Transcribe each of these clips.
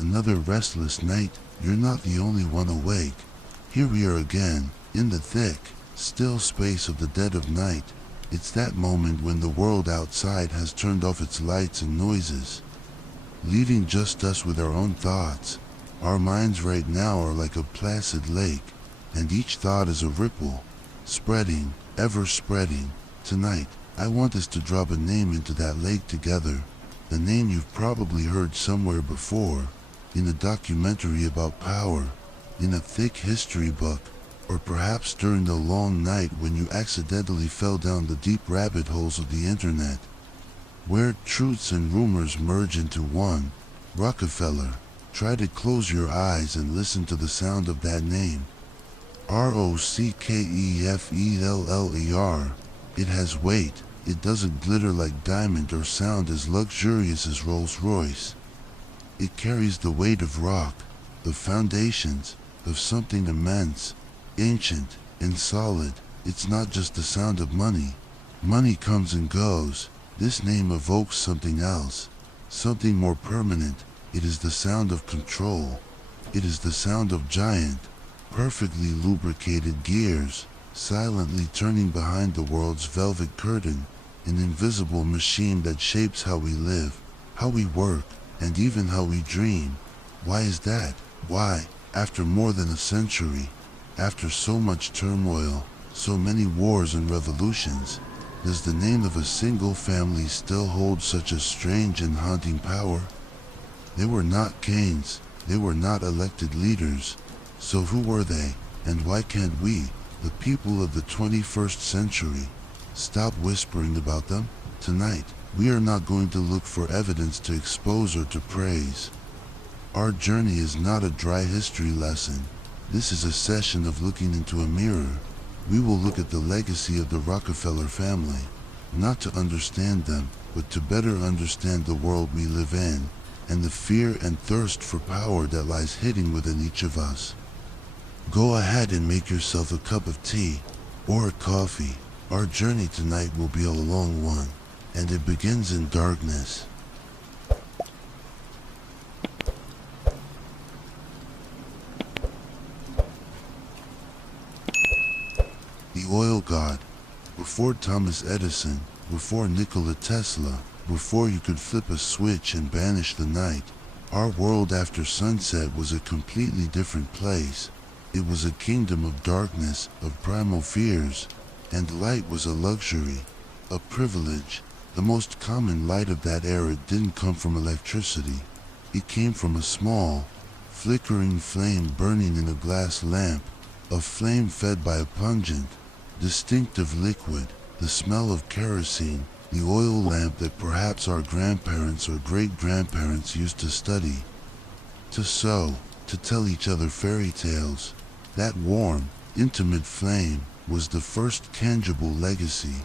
Another restless night. You're not the only one awake. Here we are again, in the thick, still space of the dead of night. It's that moment when the world outside has turned off its lights and noises, leaving just us with our own thoughts. Our minds right now are like a placid lake, and each thought is a ripple, spreading, ever spreading. Tonight, I want us to drop a name into that lake together. A name you've probably heard somewhere before, in a documentary about power, in a thick history book, or perhaps during the long night when you accidentally fell down the deep rabbit holes of the internet, where truths and rumors merge into one. Rockefeller. Try to close your eyes and listen to the sound of that name. Rockefellers. It has weight. It doesn't glitter like diamond or sound as luxurious as Rolls-Royce. It carries the weight of rock, the foundations of something immense, ancient, and solid. It's not just the sound of money. Money comes and goes. This name evokes something else, something more permanent. It is the sound of control. It is the sound of giant, perfectly lubricated gears, silently turning behind the world's velvet curtain, an invisible machine that shapes how we live, how we work, and even how we dream. Why is that? Why, after more than a century, after so much turmoil, so many wars and revolutions, does the name of a single family still hold such a strange and haunting power? They were not kings, they were not elected leaders. So who were they, and why can't we, the people of the 21st century, stop whispering about them? Tonight, we are not going to look for evidence to expose or to praise. Our journey is not a dry history lesson. This is a session of looking into a mirror. We will look at the legacy of the Rockefeller family, not to understand them, but to better understand the world we live in, and the fear and thirst for power that lies hidden within each of us. Go ahead and make yourself a cup of tea, or a coffee. Our journey tonight will be a long one, and it begins in darkness. The oil god. Before Thomas Edison, before Nikola Tesla, before you could flip a switch and banish the night, our world after sunset was a completely different place. It was a kingdom of darkness, of primal fears, and light was a luxury, a privilege. The most common light of that era didn't come from electricity. It came from a small, flickering flame burning in a glass lamp, a flame fed by a pungent, distinctive liquid, the smell of kerosene, the oil lamp that perhaps our grandparents or great-grandparents used to study, to sew, to tell each other fairy tales. That warm, intimate flame was the first tangible legacy,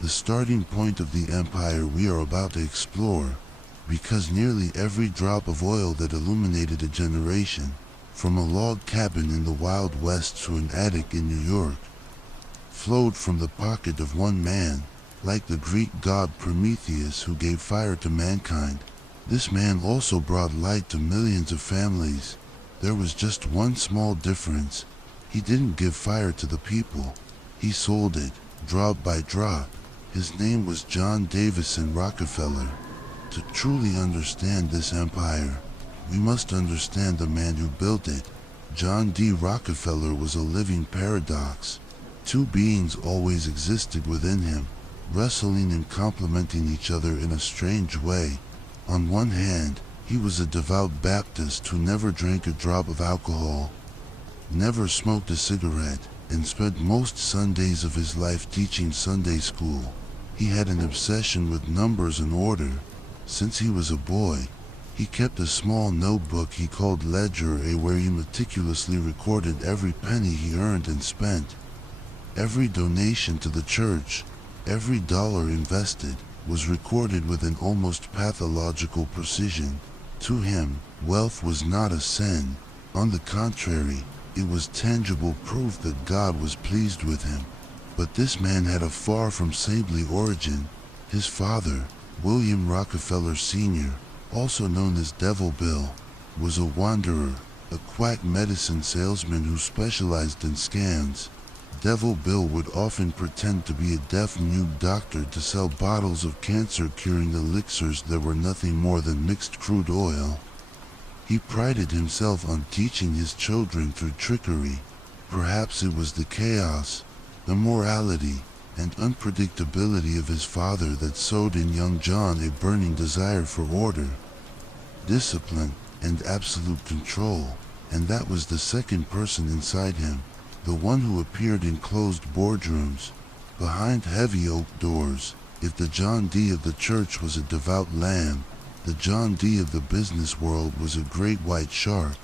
the starting point of the empire we are about to explore, because nearly every drop of oil that illuminated a generation, from a log cabin in the Wild West to an attic in New York, flowed from the pocket of one man, like the Greek god Prometheus who gave fire to mankind. This man also brought light to millions of families. There was just one small difference. He didn't give fire to the people. He sold it, drop by drop. His name was John Davison Rockefeller. To truly understand this empire, we must understand the man who built it. John D. Rockefeller was a living paradox. Two beings always existed within him, wrestling and complementing each other in a strange way. On one hand, he was a devout Baptist who never drank a drop of alcohol, never smoked a cigarette, and spent most Sundays of his life teaching Sunday school. He had an obsession with numbers and order. Since he was a boy, he kept a small notebook he called Ledger A, where he meticulously recorded every penny he earned and spent. Every donation to the church, every dollar invested, was recorded with an almost pathological precision. To him, wealth was not a sin. On the contrary, it was tangible proof that God was pleased with him. But this man had a far from saintly origin. His father, William Rockefeller Sr., also known as Devil Bill, was a wanderer, a quack medicine salesman who specialized in scams. Devil Bill would often pretend to be a deaf-mute doctor to sell bottles of cancer-curing elixirs that were nothing more than mixed crude oil. He prided himself on teaching his children through trickery. Perhaps it was the chaos, the morality, and unpredictability of his father that sowed in young John a burning desire for order, discipline, and absolute control. And that was the second person inside him, the one who appeared in closed boardrooms, behind heavy oak doors. If the John D. of the church was a devout lamb, the John D. of the business world was a great white shark,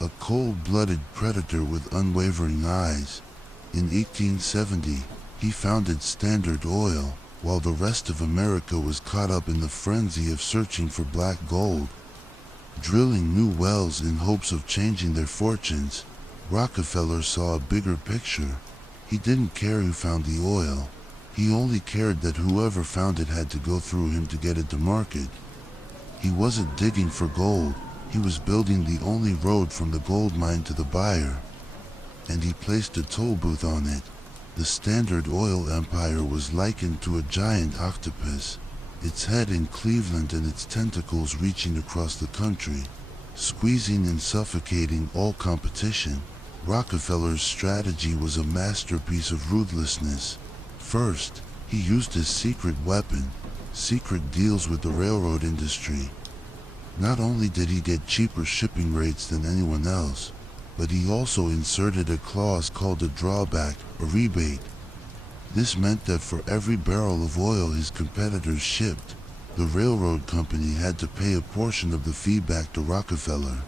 a cold-blooded predator with unwavering eyes. In 1870, he founded Standard Oil, while the rest of America was caught up in the frenzy of searching for black gold. Drilling new wells in hopes of changing their fortunes, Rockefeller saw a bigger picture. He didn't care who found the oil. He only cared that whoever found it had to go through him to get it to market. He wasn't digging for gold, he was building the only road from the gold mine to the buyer. And he placed a toll booth on it. The Standard Oil empire was likened to a giant octopus, its head in Cleveland and its tentacles reaching across the country, squeezing and suffocating all competition. Rockefeller's strategy was a masterpiece of ruthlessness. First, he used his secret weapon, secret deals with the railroad industry. Not only did he get cheaper shipping rates than anyone else, but he also inserted a clause called a drawback, a rebate. This meant that for every barrel of oil his competitors shipped, the railroad company had to pay a portion of the fee back to Rockefeller.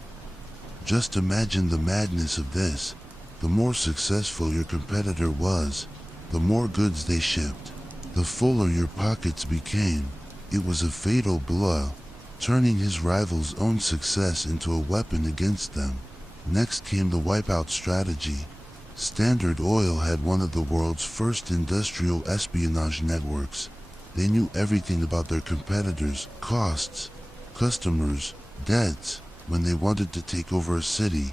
Just imagine the madness of this. The more successful your competitor was, the more goods they shipped, the fuller your pockets became. It was a fatal blow, turning his rival's own success into a weapon against them. Next came the wipeout strategy. Standard Oil had one of the world's first industrial espionage networks. They knew everything about their competitors, costs, customers, debts. When they wanted to take over a city,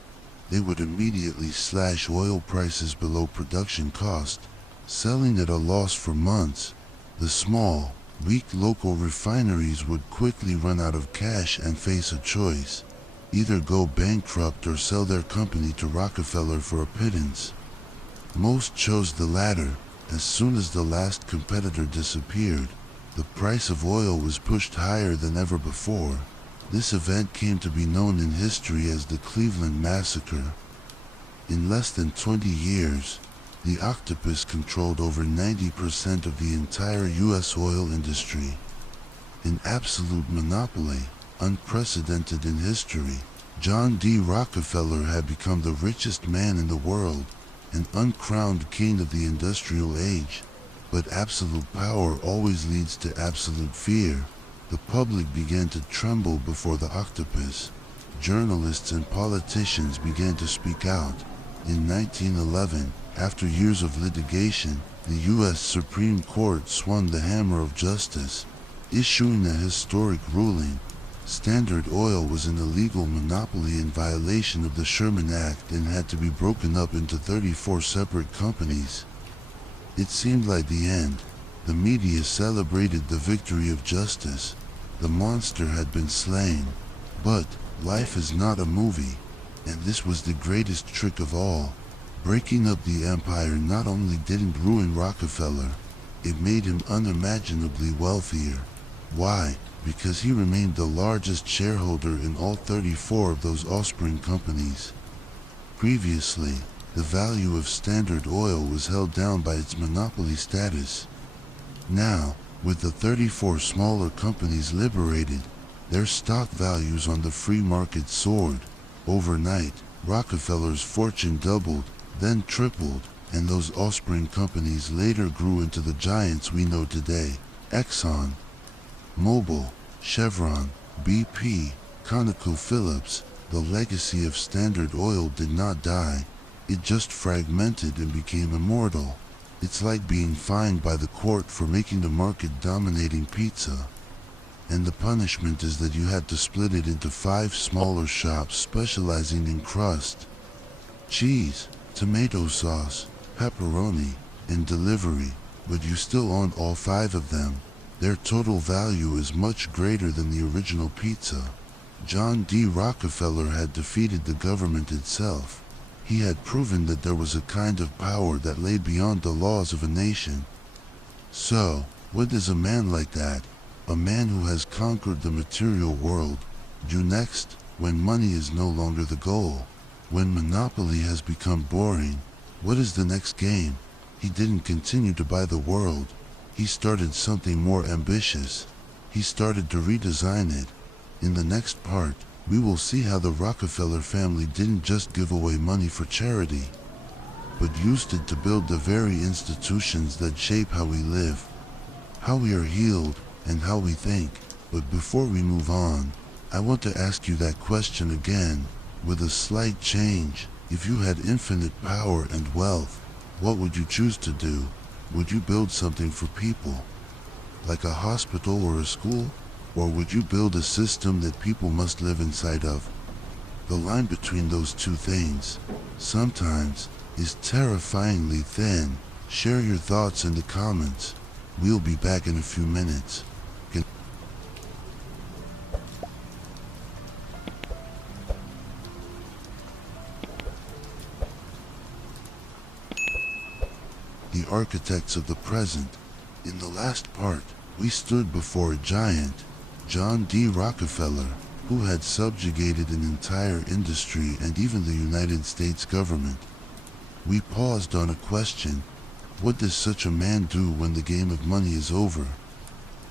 they would immediately slash oil prices below production cost, selling at a loss for months. The small, weak local refineries would quickly run out of cash and face a choice: either go bankrupt or sell their company to Rockefeller for a pittance. Most chose the latter. As soon as the last competitor disappeared, the price of oil was pushed higher than ever before. This event came to be known in history as the Cleveland Massacre. In less than 20 years, the octopus controlled over 90% of the entire U.S. oil industry. An absolute monopoly, unprecedented in history. John D. Rockefeller had become the richest man in the world, an uncrowned king of the industrial age. But absolute power always leads to absolute fear. The public began to tremble before the octopus. Journalists and politicians began to speak out. In 1911, after years of litigation, the U.S. Supreme Court swung the hammer of justice, issuing a historic ruling. Standard Oil was an illegal monopoly in violation of the Sherman Act and had to be broken up into 34 separate companies. It seemed like the end. The media celebrated the victory of justice. The monster had been slain. But life is not a movie, and this was the greatest trick of all. Breaking up the empire not only didn't ruin Rockefeller, it made him unimaginably wealthier. Why? Because he remained the largest shareholder in all 34 of those offspring companies. Previously, the value of Standard Oil was held down by its monopoly status. Now, with the 34 smaller companies liberated, their stock values on the free market soared. Overnight, Rockefeller's fortune doubled, then tripled, and those offspring companies later grew into the giants we know today: Exxon, Mobil, Chevron, BP, ConocoPhillips. The legacy of Standard Oil did not die. It just fragmented and became immortal. It's like being fined by the court for making the market-dominating pizza. and the punishment is that you had to split it into 5 smaller shops specializing in crust, cheese, tomato sauce, pepperoni, and delivery, but you still own all 5 of them. Their total value is much greater than the original pizza. John D. Rockefeller had defeated the government itself. He had proven that there was a kind of power that lay beyond the laws of a nation. So, what does a man like that, a man who has conquered the material world, do next, when money is no longer the goal? When monopoly has become boring, what is the next game? He didn't continue to buy the world. He started something more ambitious. He started to redesign it. In the next part, we will see how the Rockefeller family didn't just give away money for charity, but used it to build the very institutions that shape how we live, how we are healed, and how we think. But before we move on, I want to ask you that question again, with a slight change. If you had infinite power and wealth, what would you choose to do? Would you build something for people, like a hospital or a school? Or would you build a system that people must live inside of? The line between those two things, sometimes, is terrifyingly thin. Share your thoughts in the comments. We'll be back in a few minutes. The architects of the present. In the last part, we stood before a giant, John D. Rockefeller, who had subjugated an entire industry and even the United States government. We paused on a question: what does such a man do when the game of money is over?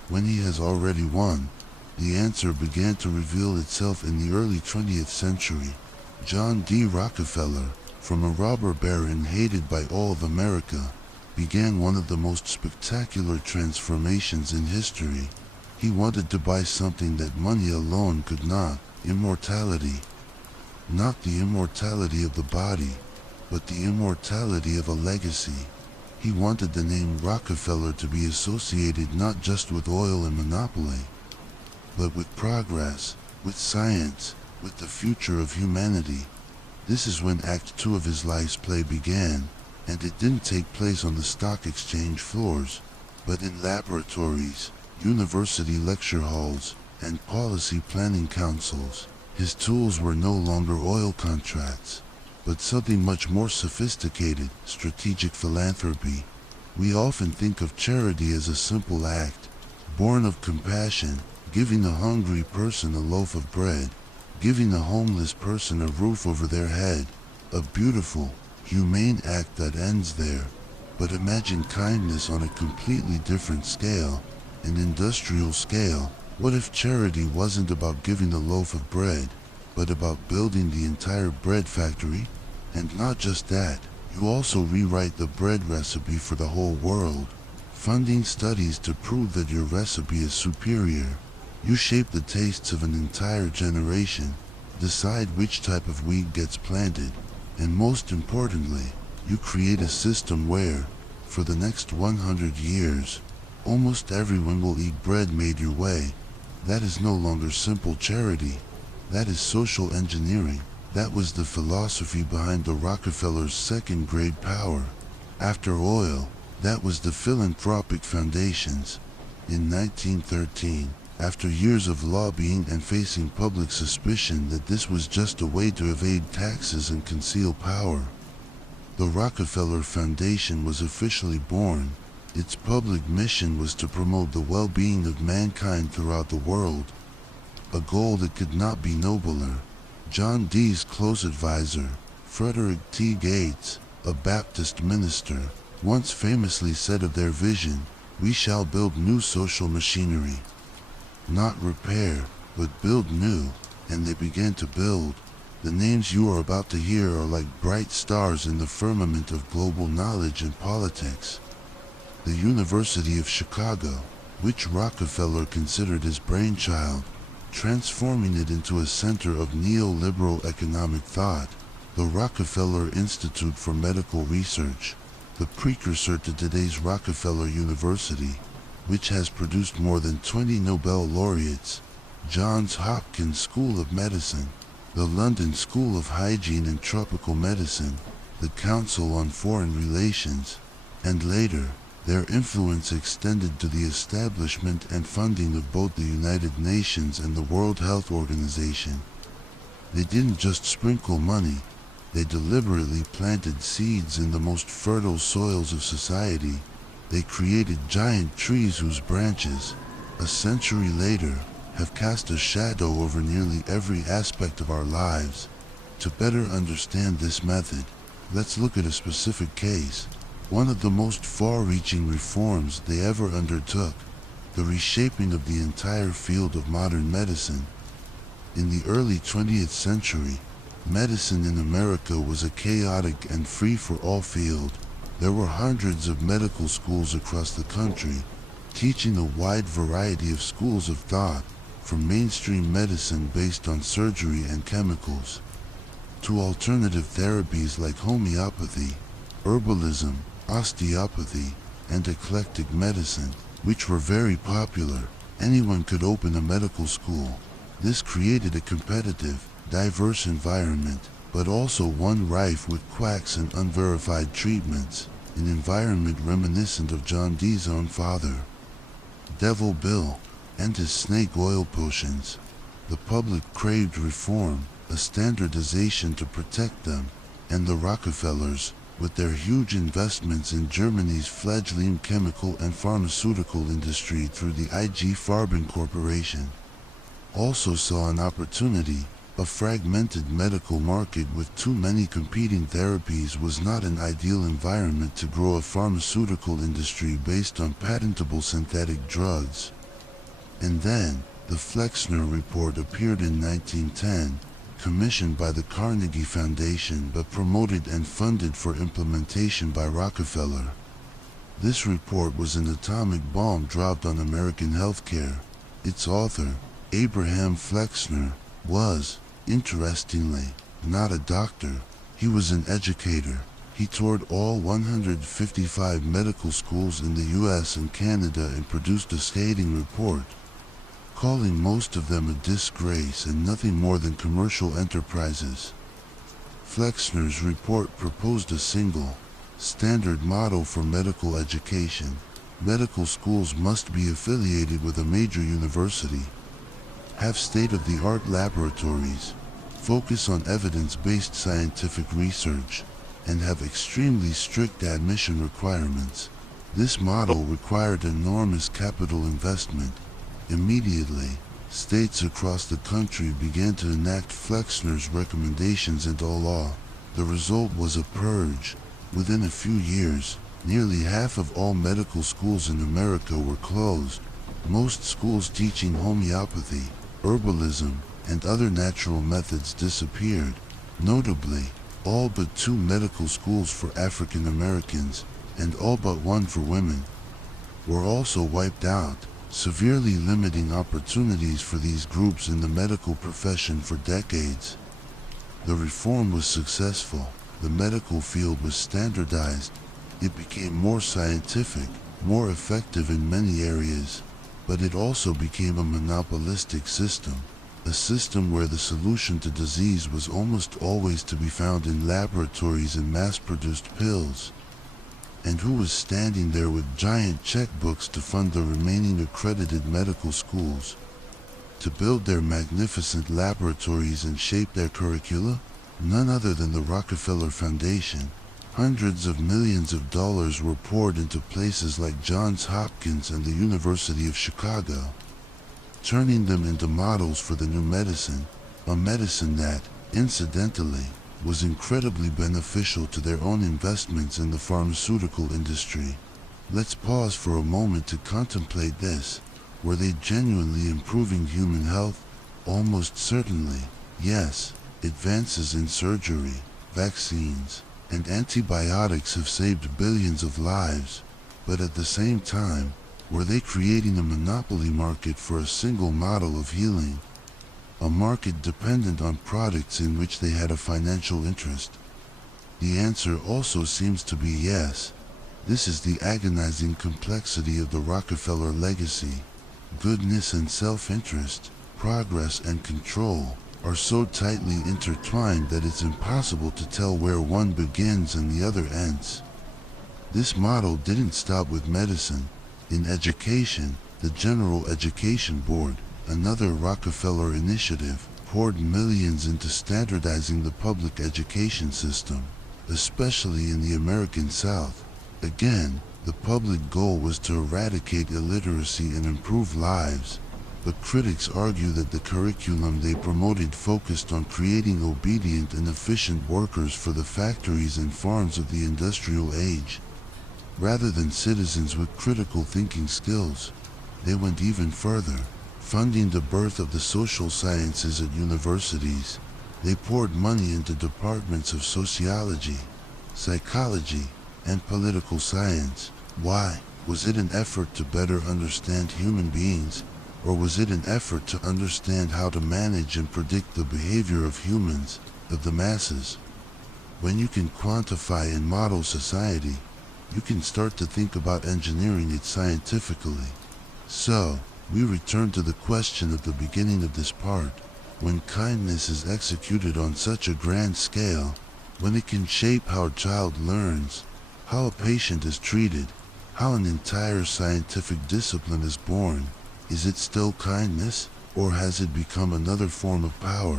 When he has already won? The answer began to reveal itself in the early 20th century. John D. Rockefeller, from a robber baron hated by all of America, began one of the most spectacular transformations in history. He wanted to buy something that money alone could not: immortality. Not the immortality of the body, but the immortality of a legacy. He wanted the name Rockefeller to be associated not just with oil and monopoly, but with progress, with science, with the future of humanity. This is when Act 2 of his life's play began, and it didn't take place on the stock exchange floors, but in laboratories, university lecture halls, and policy planning councils. His tools were no longer oil contracts, but something much more sophisticated: strategic philanthropy. We often think of charity as a simple act, born of compassion, giving a hungry person a loaf of bread, giving a homeless person a roof over their head, a beautiful, humane act that ends there. But imagine kindness on a completely different scale, an industrial scale. What if charity wasn't about giving a loaf of bread, but about building the entire bread factory? And not just that, you also rewrite the bread recipe for the whole world, funding studies to prove that your recipe is superior. You shape the tastes of an entire generation, decide which type of wheat gets planted, and most importantly, you create a system where, for the next 100 years, almost everyone will eat bread made your way. That is no longer simple charity. That is social engineering. That was the philosophy behind the Rockefellers' second-grade power. After oil, that was the philanthropic foundations. In 1913, after years of lobbying and facing public suspicion that this was just a way to evade taxes and conceal power, the Rockefeller Foundation was officially born. Its public mission was to promote the well-being of mankind throughout the world, a goal that could not be nobler. John D.'s close advisor, Frederick T. Gates, a Baptist minister, once famously said of their vision, "We shall build new social machinery. Not repair, but build new." And they began to build. The names you are about to hear are like bright stars in the firmament of global knowledge and politics. The University of Chicago, which Rockefeller considered his brainchild, transforming it into a center of neoliberal economic thought. The Rockefeller Institute for Medical Research, the precursor to today's Rockefeller University. which has produced more than 20 Nobel laureates, Johns Hopkins School of Medicine, the London School of Hygiene and Tropical Medicine, the Council on Foreign Relations, and later, their influence extended to the establishment and funding of both the United Nations and the World Health Organization. They didn't just sprinkle money, they deliberately planted seeds in the most fertile soils of society. They created giant trees whose branches, a century later, have cast a shadow over nearly every aspect of our lives. To better understand this method, let's look at a specific case, one of the most far-reaching reforms they ever undertook, the reshaping of the entire field of modern medicine. In the early 20th century, medicine in America was a chaotic and free-for-all field. There were hundreds of medical schools across the country, teaching a wide variety of schools of thought, from mainstream medicine based on surgery and chemicals, to alternative therapies like homeopathy, herbalism, osteopathy, and eclectic medicine, which were very popular. Anyone could open a medical school. This created a competitive, diverse environment, but also one rife with quacks and unverified treatments, an environment reminiscent of John Dee's own father, Devil Bill, and his snake oil potions. The public craved reform, a standardization to protect them, and the Rockefellers, with their huge investments in Germany's fledgling chemical and pharmaceutical industry through the IG Farben Corporation, also saw an opportunity. A fragmented medical market with too many competing therapies was not an ideal environment to grow a pharmaceutical industry based on patentable synthetic drugs. And then, the Flexner Report appeared in 1910, commissioned by the Carnegie Foundation but promoted and funded for implementation by Rockefeller. This report was an atomic bomb dropped on American healthcare. Its author, Abraham Flexner, was, interestingly, not a doctor. He was an educator. He toured all 155 medical schools in the US and Canada and produced a scathing report, calling most of them a disgrace and nothing more than commercial enterprises. Flexner's report proposed a single, standard model for medical education. Medical schools must be affiliated with a major university, have state-of-the-art laboratories, focus on evidence-based scientific research, and have extremely strict admission requirements. This model required enormous capital investment. Immediately, states across the country began to enact Flexner's recommendations into law. The result was a purge. Within a few years, nearly half of all medical schools in America were closed. Most schools teaching homeopathy, herbalism, and other natural methods disappeared. Notably, all but 2 medical schools for African Americans, and all but 1 for women, were also wiped out, severely limiting opportunities for these groups in the medical profession for decades. The reform was successful. The medical field was standardized. It became more scientific, more effective in many areas, but it also became a monopolistic system, a system where the solution to disease was almost always to be found in laboratories and mass-produced pills. And who was standing there with giant checkbooks to fund the remaining accredited medical schools, to build their magnificent laboratories and shape their curricula? None other than the Rockefeller Foundation. Hundreds of millions of dollars were poured into places like Johns Hopkins and the University of Chicago, turning them into models for the new medicine, a medicine that, incidentally, was incredibly beneficial to their own investments in the pharmaceutical industry. Let's pause for a moment to contemplate this. Were they genuinely improving human health? Almost certainly, yes. Advances in surgery, vaccines, and antibiotics have saved billions of lives, but at the same time, were they creating a monopoly market for a single model of healing? A market dependent on products in which they had a financial interest? The answer also seems to be yes. This is the agonizing complexity of the Rockefeller legacy. Goodness and self-interest, progress and control, are so tightly intertwined that it's impossible to tell where one begins and the other ends. This model didn't stop with medicine. In education, the General Education Board, another Rockefeller initiative, poured millions into standardizing the public education system, especially in the American South. Again, the public goal was to eradicate illiteracy and improve lives, but critics argue that the curriculum they promoted focused on creating obedient and efficient workers for the factories and farms of the industrial age, rather than citizens with critical thinking skills. They went even further, funding the birth of the social sciences at universities. They poured money into departments of sociology, psychology, and political science. Why? Was it an effort to better understand human beings, or was it an effort to understand how to manage and predict the behavior of humans, of the masses? When you can quantify and model society, you can start to think about engineering it scientifically. So, we return to the question at the beginning of this part. When kindness is executed on such a grand scale, when it can shape how a child learns, how a patient is treated, how an entire scientific discipline is born, is it still kindness, or has it become another form of power?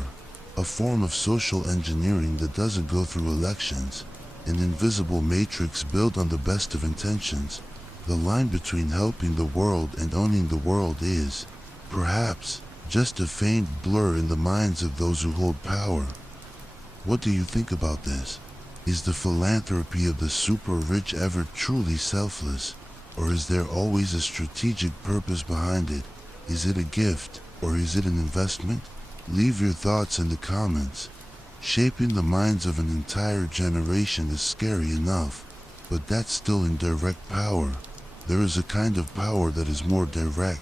A form of social engineering that doesn't go through elections, an invisible matrix built on the best of intentions. The line between helping the world and owning the world is, perhaps, just a faint blur in the minds of those who hold power. What do you think about this? Is the philanthropy of the super-rich ever truly selfless, or is there always a strategic purpose behind it? Is it a gift, or is it an investment? Leave your thoughts in the comments. Shaping the minds of an entire generation is scary enough, but that's still indirect power. There is a kind of power that is more direct,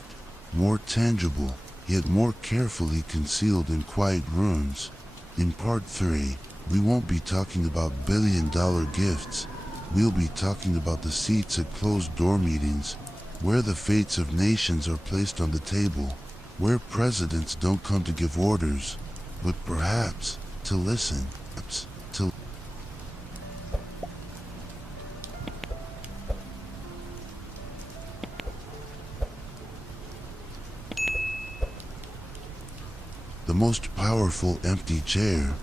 more tangible, yet more carefully concealed in quiet rooms. In part 3, we won't be talking about billion-dollar gifts. We'll be talking about the seats at closed-door meetings, where the fates of nations are placed on the table, where presidents don't come to give orders, but perhaps to listen, to the most powerful empty chair.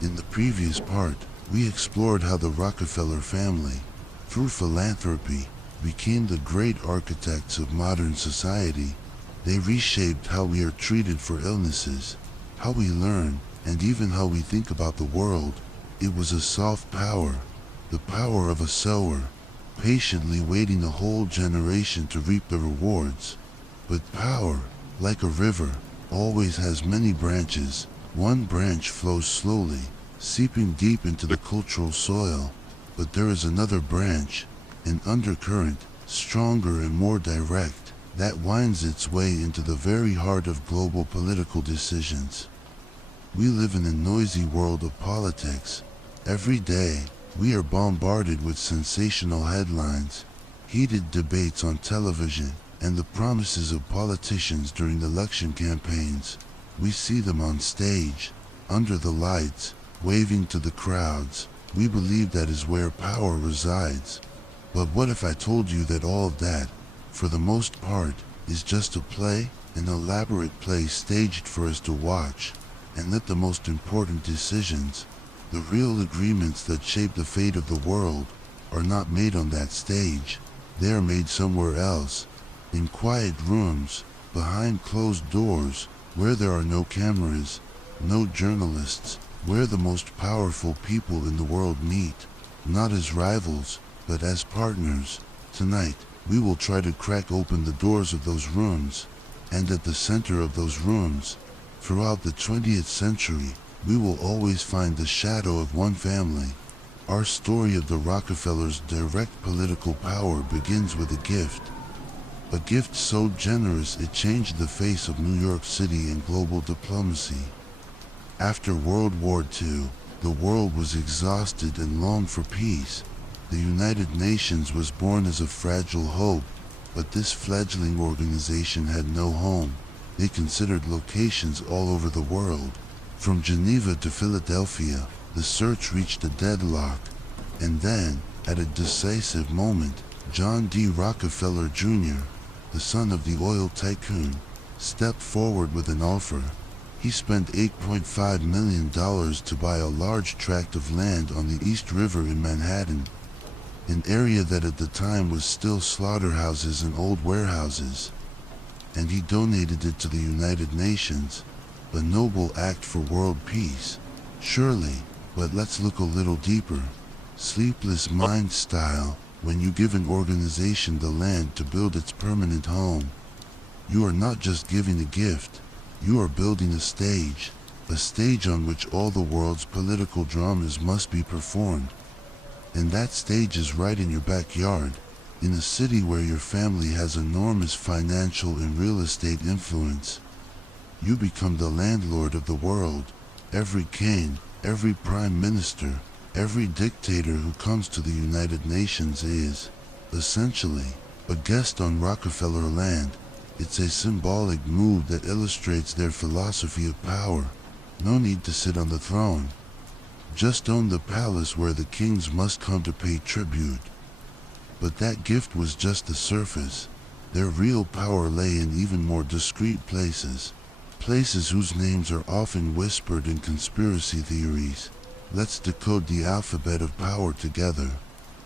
In the previous part, we explored how the Rockefeller family, through philanthropy, became the great architects of modern society. They reshaped how we are treated for illnesses, how we learn, and even how we think about the world. It was a soft power, the power of a sower, patiently waiting a whole generation to reap the rewards. But power, like a river, always has many branches. One branch flows slowly, seeping deep into the cultural soil, but there is another branch, an undercurrent, stronger and more direct, that winds its way into the very heart of global political decisions. We live in a noisy world of politics. Every day, we are bombarded with sensational headlines, heated debates on television, and the promises of politicians during election campaigns. We see them on stage, under the lights, waving to the crowds. We believe that is where power resides. But what if I told you that all of that, for the most part, is just a play, an elaborate play staged for us to watch, and that the most important decisions, the real agreements that shape the fate of the world, are not made on that stage. They are made somewhere else, in quiet rooms, behind closed doors, where there are no cameras, no journalists, where the most powerful people in the world meet, not as rivals, but as partners. Tonight, we will try to crack open the doors of those rooms, and at the center of those rooms, throughout the 20th century, we will always find the shadow of one family. Our story of the Rockefellers' direct political power begins with a gift so generous it changed the face of New York City and global diplomacy. After World War II, the world was exhausted and longed for peace. The United Nations was born as a fragile hope, but this fledgling organization had no home. They considered locations all over the world. From Geneva to Philadelphia, the search reached a deadlock. And then, at a decisive moment, John D. Rockefeller Jr., the son of the oil tycoon, stepped forward with an offer. He spent $8.5 million to buy a large tract of land on the East River in Manhattan, an area that at the time was still slaughterhouses and old warehouses. And he donated it to the United Nations, a noble act for world peace. Surely, but let's look a little deeper. Sleepless mind style. When you give an organization the land to build its permanent home, you are not just giving a gift, you are building a stage on which all the world's political dramas must be performed. And that stage is right in your backyard, in a city where your family has enormous financial and real estate influence. You become the landlord of the world. Every king, every prime minister, every dictator who comes to the United Nations is, essentially, a guest on Rockefeller land. It's a symbolic move that illustrates their philosophy of power. No need to sit on the throne. Just own the palace where the kings must come to pay tribute. But that gift was just the surface. Their real power lay in even more discreet places. Places whose names are often whispered in conspiracy theories. Let's decode the alphabet of power together.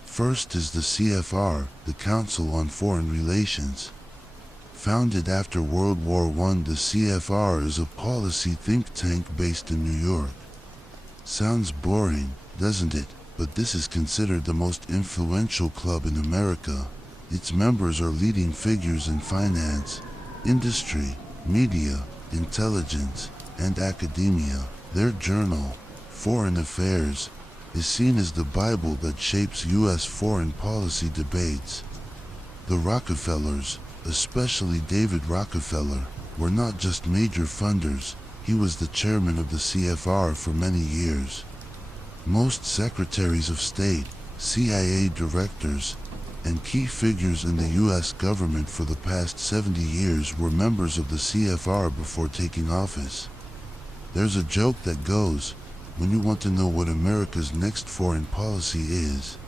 First is the CFR, the Council on Foreign Relations. Founded after World War I, the CFR is a policy think tank based in New York. Sounds boring, doesn't it? But this is considered the most influential club in America. Its members are leading figures in finance, industry, media, intelligence, and academia. Their journal, Foreign Affairs, is seen as the Bible that shapes U.S. foreign policy debates. The Rockefellers, especially David Rockefeller, were not just major funders. He was the chairman of the CFR for many years. Most secretaries of state, CIA directors, and key figures in the U.S. government for the past 70 years were members of the CFR before taking office. There's a joke that goes, when you want to know what America's next foreign policy is,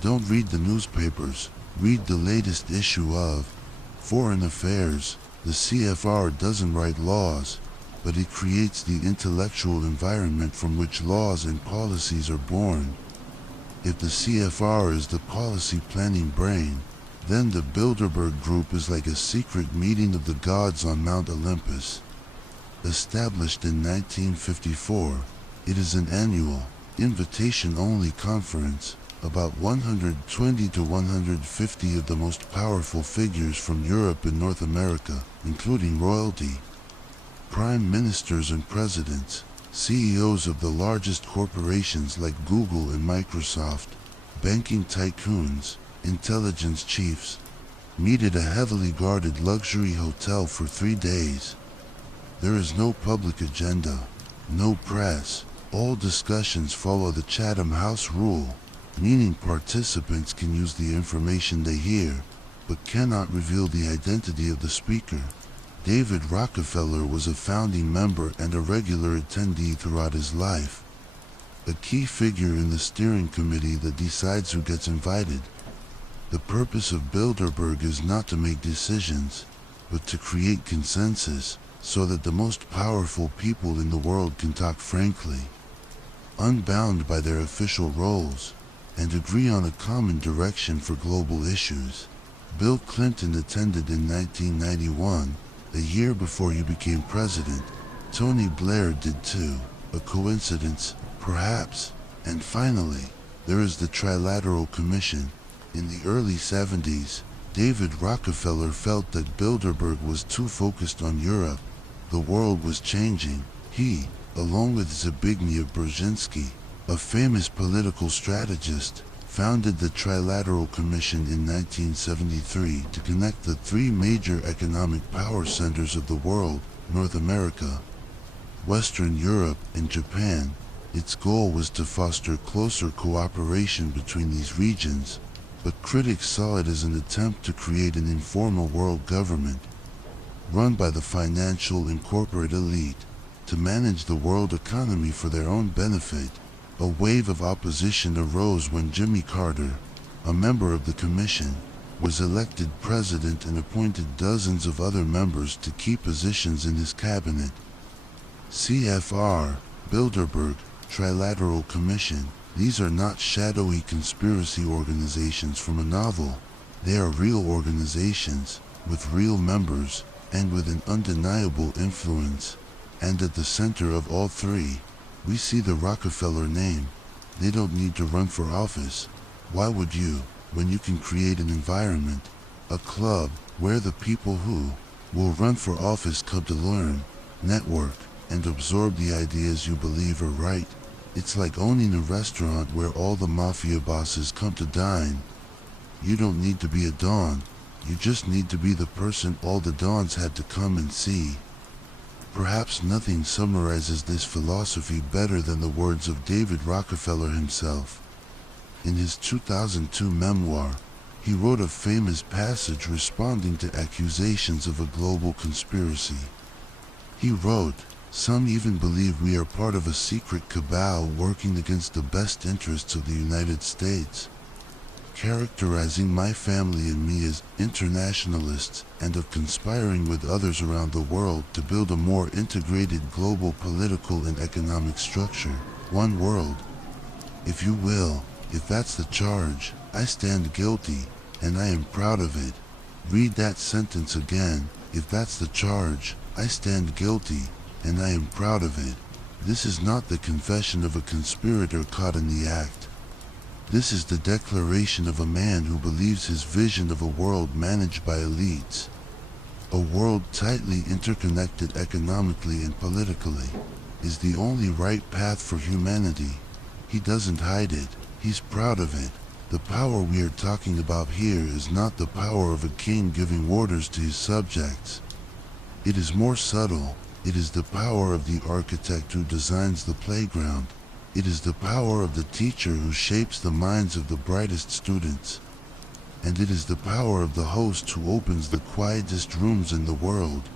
don't read the newspapers, read the latest issue of Foreign Affairs. The CFR doesn't write laws, but it creates the intellectual environment from which laws and policies are born. If the CFR is the policy planning brain, then the Bilderberg Group is like a secret meeting of the gods on Mount Olympus. Established in 1954, it is an annual, invitation-only conference. About 120 to 150 of the most powerful figures from Europe and North America, including royalty, prime ministers and presidents, CEOs of the largest corporations like Google and Microsoft, banking tycoons, intelligence chiefs, meet at a heavily guarded luxury hotel for 3 days. There is no public agenda, no press. All discussions follow the Chatham House rule, meaning participants can use the information they hear, but cannot reveal the identity of the speaker. David Rockefeller was a founding member and a regular attendee throughout his life, a key figure in the steering committee that decides who gets invited. The purpose of Bilderberg is not to make decisions, but to create consensus, so that the most powerful people in the world can talk frankly, unbound by their official roles, and agree on a common direction for global issues. Bill Clinton attended in 1991, a year before he became president. Tony Blair did too. A coincidence? Perhaps. And finally, there is the Trilateral Commission. In the early 70s, David Rockefeller felt that Bilderberg was too focused on Europe. The world was changing. He, along with Zbigniew Brzezinski, a famous political strategist, founded the Trilateral Commission in 1973 to connect the 3 major economic power centers of the world, North America, Western Europe, and Japan. Its goal was to foster closer cooperation between these regions, but critics saw it as an attempt to create an informal world government, run by the financial and corporate elite, to manage the world economy for their own benefit. A wave of opposition arose when Jimmy Carter, a member of the commission, was elected president and appointed dozens of other members to key positions in his cabinet. CFR, Bilderberg, Trilateral Commission. These are not shadowy conspiracy organizations from a novel. They are real organizations, with real members, and with an undeniable influence. And at the center of all three, we see the Rockefeller name. They don't need to run for office. Why would you, when you can create an environment, a club, where the people who will run for office come to learn, network, and absorb the ideas you believe are right? It's like owning a restaurant where all the mafia bosses come to dine. You don't need to be a Don. You just need to be the person all the Dons had to come and see. Perhaps nothing summarizes this philosophy better than the words of David Rockefeller himself. In his 2002 memoir, he wrote a famous passage responding to accusations of a global conspiracy. He wrote, "Some even believe we are part of a secret cabal working against the best interests of the United States, characterizing my family and me as internationalists and of conspiring with others around the world to build a more integrated global political and economic structure, one world. If you will, if that's the charge, I stand guilty, and I am proud of it." Read that sentence again. If that's the charge, I stand guilty, and I am proud of it. This is not the confession of a conspirator caught in the act. This is the declaration of a man who believes his vision of a world managed by elites, a world tightly interconnected economically and politically, is the only right path for humanity. He doesn't hide it. He's proud of it. The power we are talking about here is not the power of a king giving orders to his subjects. It is more subtle. It is the power of the architect who designs the playground. It is the power of the teacher who shapes the minds of the brightest students. And it is the power of the host who opens the quietest rooms in the world,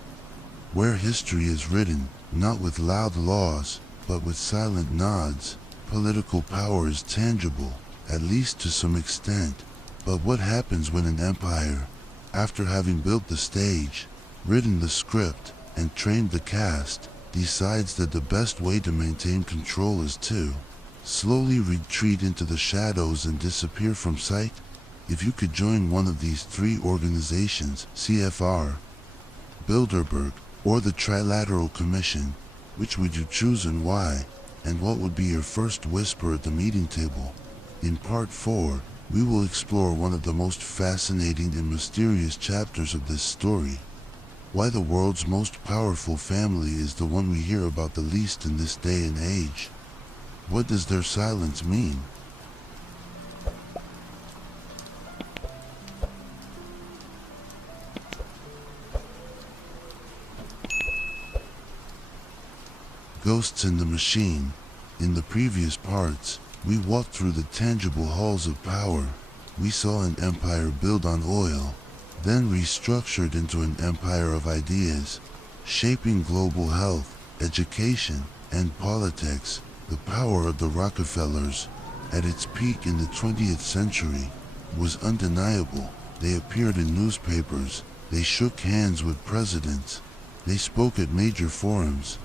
where history is written, not with loud laws, but with silent nods. Political power is tangible, at least to some extent. But what happens when an empire, after having built the stage, written the script, and trained the cast, decides that the best way to maintain control is to slowly retreat into the shadows and disappear from sight? If you could join one of these three organizations, CFR, Bilderberg, or the Trilateral Commission, which would you choose and why? And what would be your first whisper at the meeting table? In Part 4, we will explore one of the most fascinating and mysterious chapters of this story. Why the world's most powerful family is the one we hear about the least in this day and age. What does their silence mean? Ghosts in the Machine. In the previous parts, we walked through the tangible halls of power. We saw an empire built on oil, then restructured into an empire of ideas, shaping global health, education, and politics. The power of the Rockefellers, at its peak in the 20th century, was undeniable. They appeared in newspapers, they shook hands with presidents, they spoke at major forums,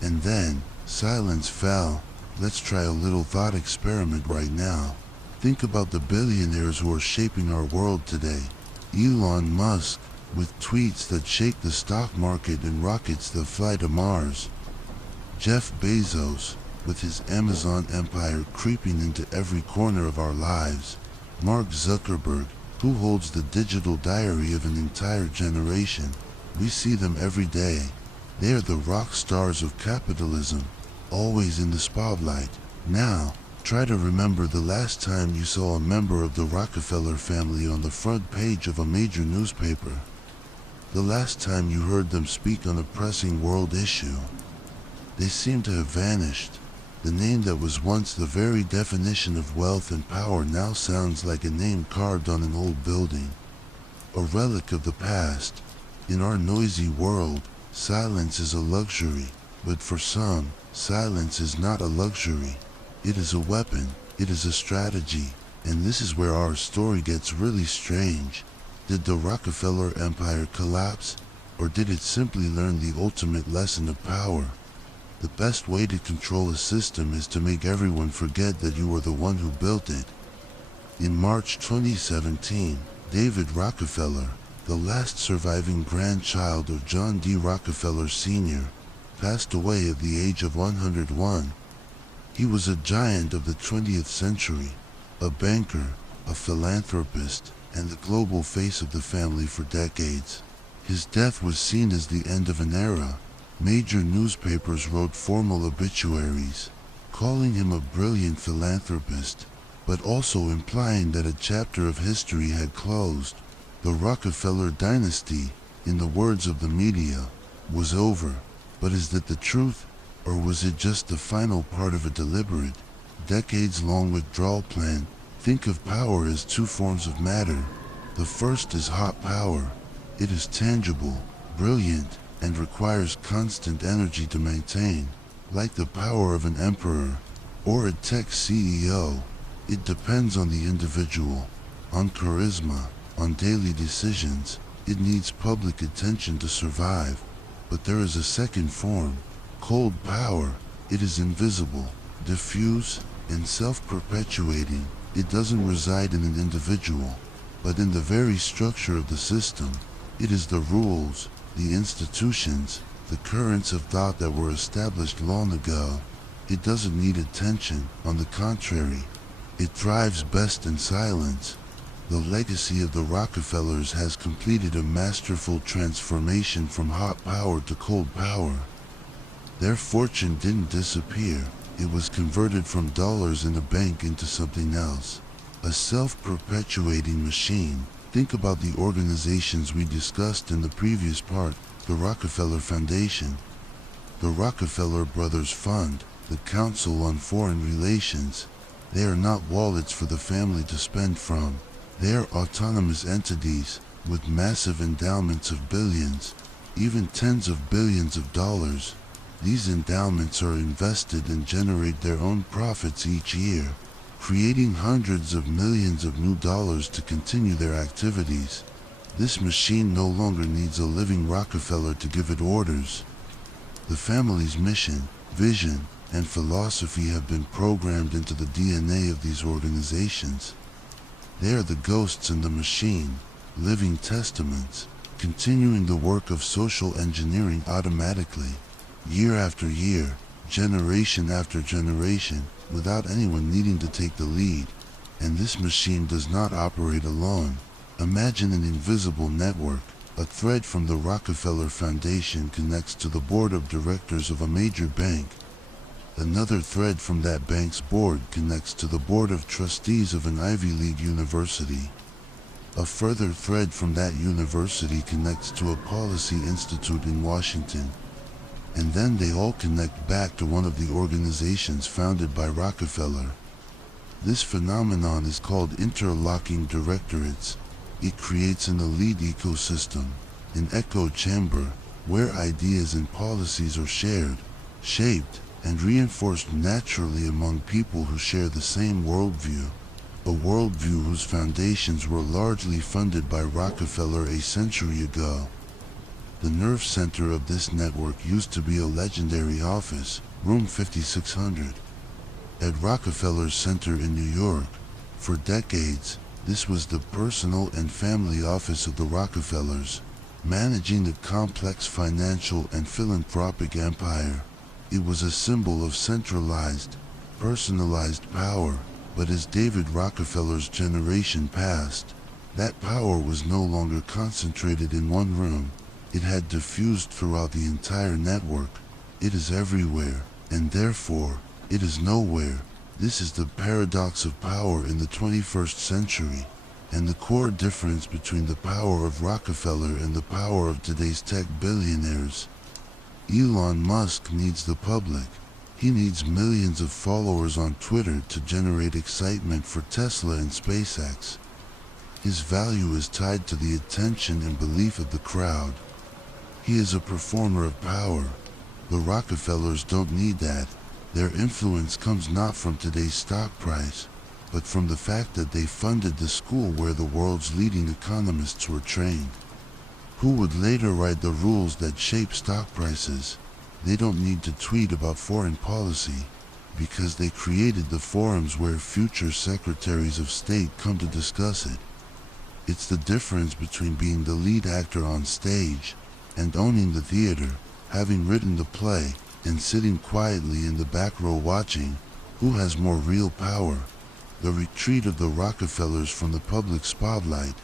and then silence fell. Let's try a little thought experiment right now. Think about the billionaires who are shaping our world today. Elon Musk, with tweets that shake the stock market and rockets that fly to Mars. Jeff Bezos, with his Amazon empire creeping into every corner of our lives. Mark Zuckerberg, who holds the digital diary of an entire generation. We see them every day. They are the rock stars of capitalism, always in the spotlight. Now, try to remember the last time you saw a member of the Rockefeller family on the front page of a major newspaper. The last time you heard them speak on a pressing world issue. They seem to have vanished. The name that was once the very definition of wealth and power now sounds like a name carved on an old building, a relic of the past. In our noisy world, silence is a luxury, but for some, silence is not a luxury. It is a weapon, it is a strategy, and this is where our story gets really strange. Did the Rockefeller empire collapse, or did it simply learn the ultimate lesson of power? The best way to control a system is to make everyone forget that you are the one who built it. In March 2017, David Rockefeller, the last surviving grandchild of John D. Rockefeller Sr., passed away at the age of 101. He was a giant of the 20th century, a banker, a philanthropist, and the global face of the family for decades. His death was seen as the end of an era. Major newspapers wrote formal obituaries, calling him a brilliant philanthropist, but also implying that a chapter of history had closed. The Rockefeller dynasty, in the words of the media, was over. But is that the truth, or was it just the final part of a deliberate, decades-long withdrawal plan? Think of power as two forms of matter. The first is hot power. It is tangible, brilliant, and requires constant energy to maintain, like the power of an emperor or a tech CEO. It depends on the individual, on charisma, on daily decisions. It needs public attention to survive. But there is a second form, cold power. It is invisible, diffuse, and self-perpetuating. It doesn't reside in an individual, but in the very structure of the system. It is the rules, the institutions, the currents of thought that were established long ago. It doesn't need attention. On the contrary, it thrives best in silence. The legacy of the Rockefellers has completed a masterful transformation from hot power to cold power. Their fortune didn't disappear. It was converted from dollars in a bank into something else, a self-perpetuating machine. Think about the organizations we discussed in the previous part, the Rockefeller Foundation, the Rockefeller Brothers Fund, the Council on Foreign Relations. They are not wallets for the family to spend from. They are autonomous entities with massive endowments of billions, even tens of billions of dollars. These endowments are invested and generate their own profits each year, creating hundreds of millions of new dollars to continue their activities. This machine no longer needs a living Rockefeller to give it orders. The family's mission, vision, and philosophy have been programmed into the DNA of these organizations. They are the ghosts in the machine, living testaments, continuing the work of social engineering automatically, year after year, generation after generation, without anyone needing to take the lead. And this machine does not operate alone. Imagine an invisible network. A thread from the Rockefeller Foundation connects to the board of directors of a major bank. Another thread from that bank's board connects to the board of trustees of an Ivy League university. A further thread from that university connects to a policy institute in Washington. And then they all connect back to one of the organizations founded by Rockefeller. This phenomenon is called interlocking directorates. It creates an elite ecosystem, an echo chamber, where ideas and policies are shared, shaped, and reinforced naturally among people who share the same worldview. A worldview whose foundations were largely funded by Rockefeller a century ago. The nerve center of this network used to be a legendary office, room 5600, at Rockefeller Center in New York. For decades, this was the personal and family office of the Rockefellers, managing the complex financial and philanthropic empire. It was a symbol of centralized, personalized power, but as David Rockefeller's generation passed, that power was no longer concentrated in one room. It had diffused throughout the entire network. It is everywhere, and therefore, it is nowhere. This is the paradox of power in the 21st century, and the core difference between the power of Rockefeller and the power of today's tech billionaires. Elon Musk needs the public. He needs millions of followers on Twitter to generate excitement for Tesla and SpaceX. His value is tied to the attention and belief of the crowd. He is a performer of power. The Rockefellers don't need that. Their influence comes not from today's stock price, but from the fact that they funded the school where the world's leading economists were trained, who would later write the rules that shape stock prices. They don't need to tweet about foreign policy, because they created the forums where future secretaries of state come to discuss it. It's the difference between being the lead actor on stage and owning the theater, having written the play, and sitting quietly in the back row watching. Who has more real power? The retreat of the Rockefellers from the public spotlight,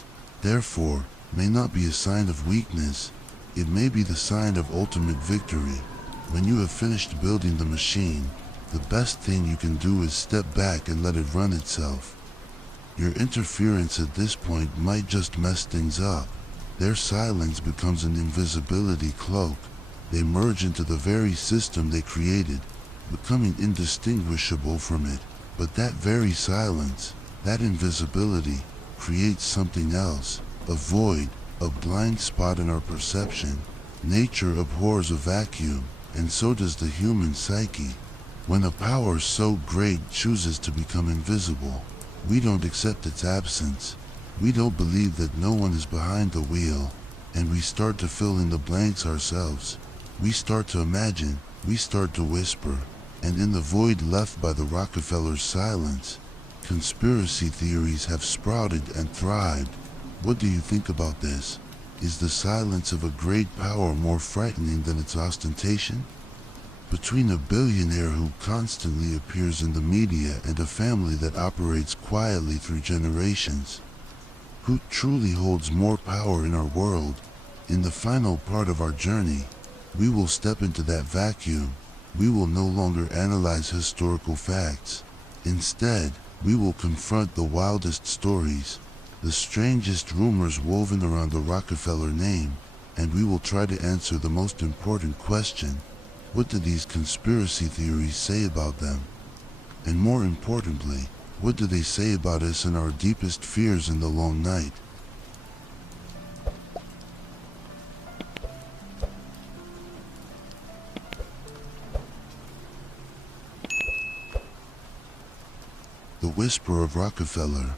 therefore, may not be a sign of weakness. It may be the sign of ultimate victory. When you have finished building the machine, the best thing you can do is step back and let it run itself. Your interference at this point might just mess things up. Their silence becomes an invisibility cloak. They merge into the very system they created, becoming indistinguishable from it. But that very silence, that invisibility, creates something else, a void, a blind spot in our perception. Nature abhors a vacuum, and so does the human psyche. When a power so great chooses to become invisible, we don't accept its absence. We don't believe that no one is behind the wheel, and we start to fill in the blanks ourselves. We start to imagine, we start to whisper, and in the void left by the Rockefellers' silence, conspiracy theories have sprouted and thrived. What do you think about this? Is the silence of a great power more frightening than its ostentation? Between a billionaire who constantly appears in the media and a family that operates quietly through generations, who truly holds more power in our world? In the final part of our journey, we will step into that vacuum. We will no longer analyze historical facts. Instead, we will confront the wildest stories, the strangest rumors woven around the Rockefeller name, and we will try to answer the most important question: what do these conspiracy theories say about them? And more importantly, what do they say about us and our deepest fears in the long night? The Whisper of Rockefeller.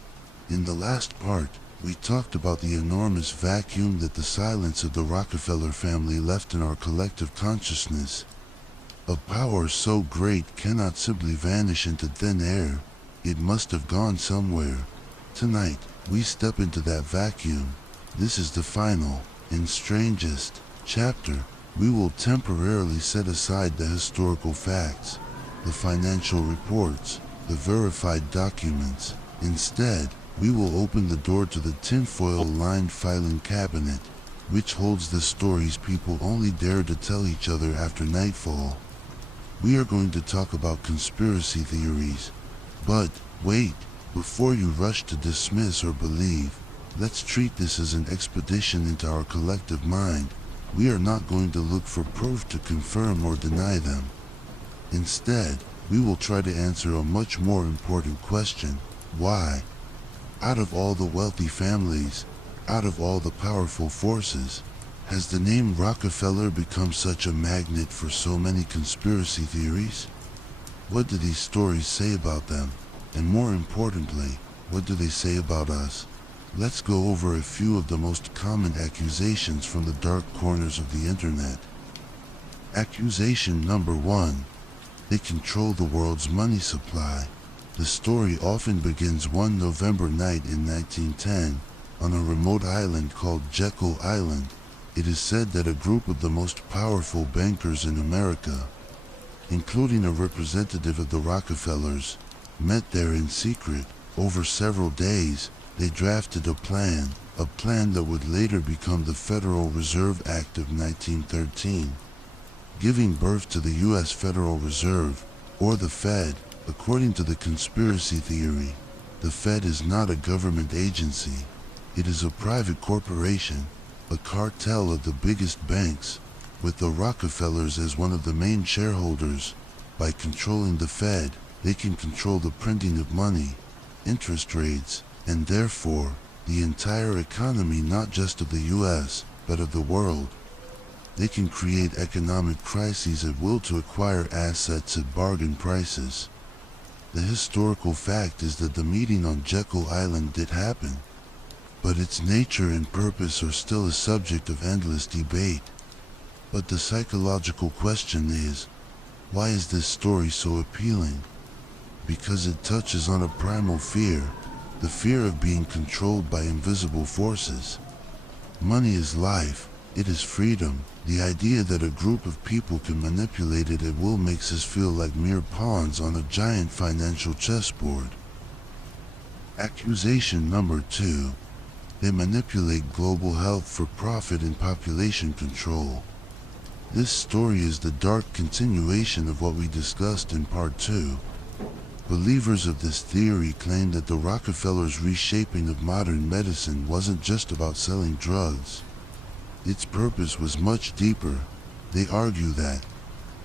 In the last part, we talked about the enormous vacuum that the silence of the Rockefeller family left in our collective consciousness. A power so great cannot simply vanish into thin air. It must have gone somewhere. Tonight, we step into that vacuum. This is the final and strangest chapter. We will temporarily set aside the historical facts, the financial reports, the verified documents. Instead, we will open the door to the tinfoil-lined filing cabinet, which holds the stories people only dare to tell each other after nightfall. We are going to talk about conspiracy theories. But, wait, before you rush to dismiss or believe, let's treat this as an expedition into our collective mind. We are not going to look for proof to confirm or deny them. Instead, we will try to answer a much more important question: why? Out of all the wealthy families, out of all the powerful forces, has the name Rockefeller become such a magnet for so many conspiracy theories? What do these stories say about them? And more importantly, what do they say about us? Let's go over a few of the most common accusations from the dark corners of the internet. Accusation number 1. They control the world's money supply. The story often begins one November night in 1910 on a remote island called Jekyll Island. It is said that a group of the most powerful bankers in America, including a representative of the Rockefellers, met there in secret. Over several days, they drafted a plan that would later become the Federal Reserve Act of 1913, giving birth to the U.S. Federal Reserve, or the Fed. According to the conspiracy theory, the Fed is not a government agency. It is a private corporation, a cartel of the biggest banks, with the Rockefellers as one of the main shareholders. By controlling the Fed, they can control the printing of money, interest rates, and therefore, the entire economy not just of the US, but of the world. They can create economic crises at will to acquire assets at bargain prices. The historical fact is that the meeting on Jekyll Island did happen, but its nature and purpose are still a subject of endless debate. But the psychological question is, why is this story so appealing? Because it touches on a primal fear, the fear of being controlled by invisible forces. Money is life, it is freedom. The idea that a group of people can manipulate it at will makes us feel like mere pawns on a giant financial chessboard. Accusation number 2. They manipulate global health for profit and population control. This story is the dark continuation of what we discussed in part 2. Believers of this theory claim that the Rockefellers' reshaping of modern medicine wasn't just about selling drugs. Its purpose was much deeper. They argue that,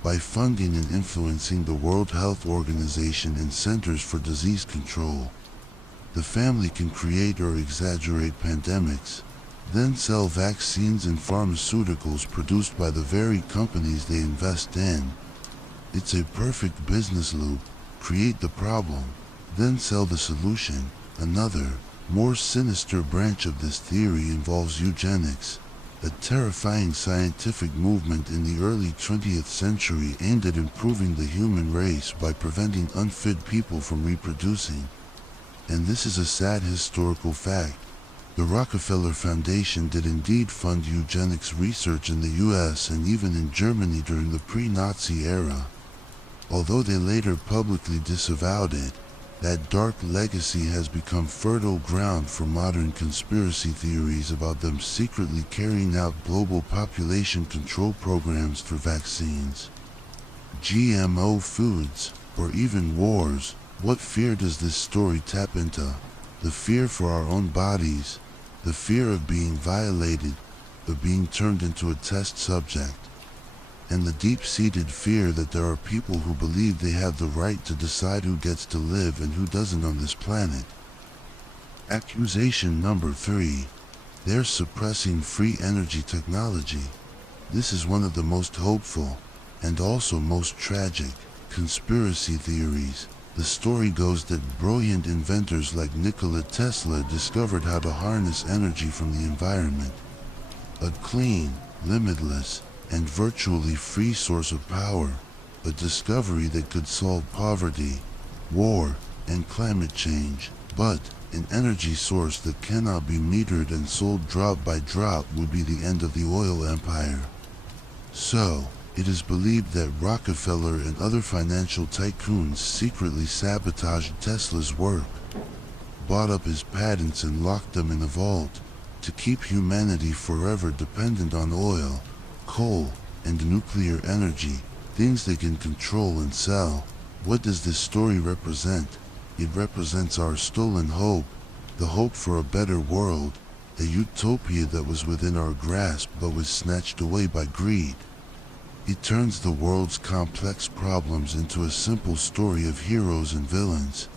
by funding and influencing the World Health Organization and Centers for Disease Control, the family can create or exaggerate pandemics, then sell vaccines and pharmaceuticals produced by the very companies they invest in. It's a perfect business loop. Create the problem, then sell the solution. Another, more sinister branch of this theory involves eugenics, a terrifying scientific movement in the early 20th century aimed at improving the human race by preventing unfit people from reproducing. And this is a sad historical fact. The Rockefeller Foundation did indeed fund eugenics research in the US and even in Germany during the pre-Nazi era. Although they later publicly disavowed it, that dark legacy has become fertile ground for modern conspiracy theories about them secretly carrying out global population control programs through vaccines, GMO foods, or even wars. What fear does this story tap into? The fear for our own bodies, the fear of being violated, of being turned into a test subject, and the deep-seated fear that there are people who believe they have the right to decide who gets to live and who doesn't on this planet. Accusation number 3. They're suppressing free energy technology. This is one of the most hopeful, and also most tragic, conspiracy theories. The story goes that brilliant inventors like Nikola Tesla discovered how to harness energy from the environment. A clean, limitless, and virtually free source of power, a discovery that could solve poverty, war, and climate change. But an energy source that cannot be metered and sold drop by drop would be the end of the oil empire. So, it is believed that Rockefeller and other financial tycoons secretly sabotaged Tesla's work, bought up his patents and locked them in a vault, to keep humanity forever dependent on oil, coal, and nuclear energy, things they can control and sell. What does this story represent? It represents our stolen hope, the hope for a better world, a utopia that was within our grasp but was snatched away by greed. It turns the world's complex problems into a simple story of heroes and villains.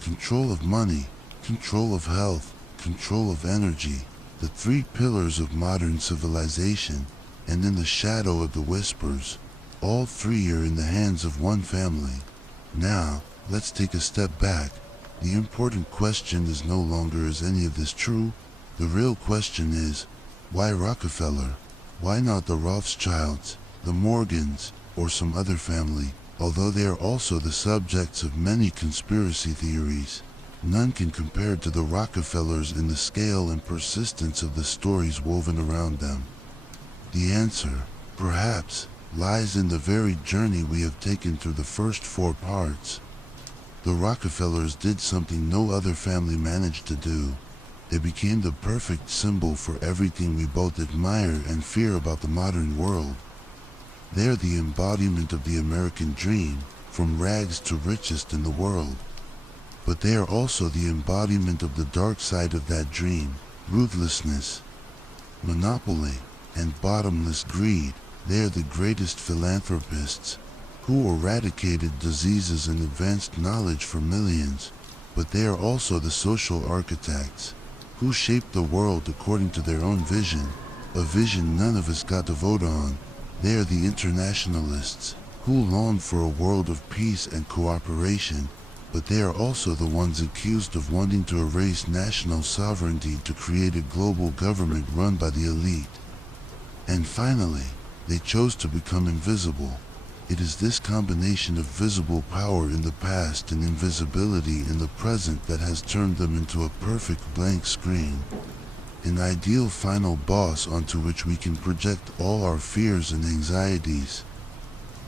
Control of money, control of health, control of energy, the 3 pillars of modern civilization. And in the shadow of the whispers, all 3 are in the hands of one family. Now, let's take a step back. The important question is no longer is any of this true? The real question is, why Rockefeller? Why not the Rothschilds, the Morgans, or some other family? Although they are also the subjects of many conspiracy theories, none can compare to the Rockefellers in the scale and persistence of the stories woven around them. The answer, perhaps, lies in the very journey we have taken through the first 4 parts. The Rockefellers did something no other family managed to do. They became the perfect symbol for everything we both admire and fear about the modern world. They are the embodiment of the American dream, from rags to richest in the world. But they are also the embodiment of the dark side of that dream, ruthlessness, monopoly, and bottomless greed. They are the greatest philanthropists, who eradicated diseases and advanced knowledge for millions, but they are also the social architects, who shaped the world according to their own vision, a vision none of us got to vote on. They are the internationalists, who long for a world of peace and cooperation, but they are also the ones accused of wanting to erase national sovereignty to create a global government run by the elite. And finally, they chose to become invisible. It is this combination of visible power in the past and invisibility in the present that has turned them into a perfect blank screen. An ideal final boss onto which we can project all our fears and anxieties.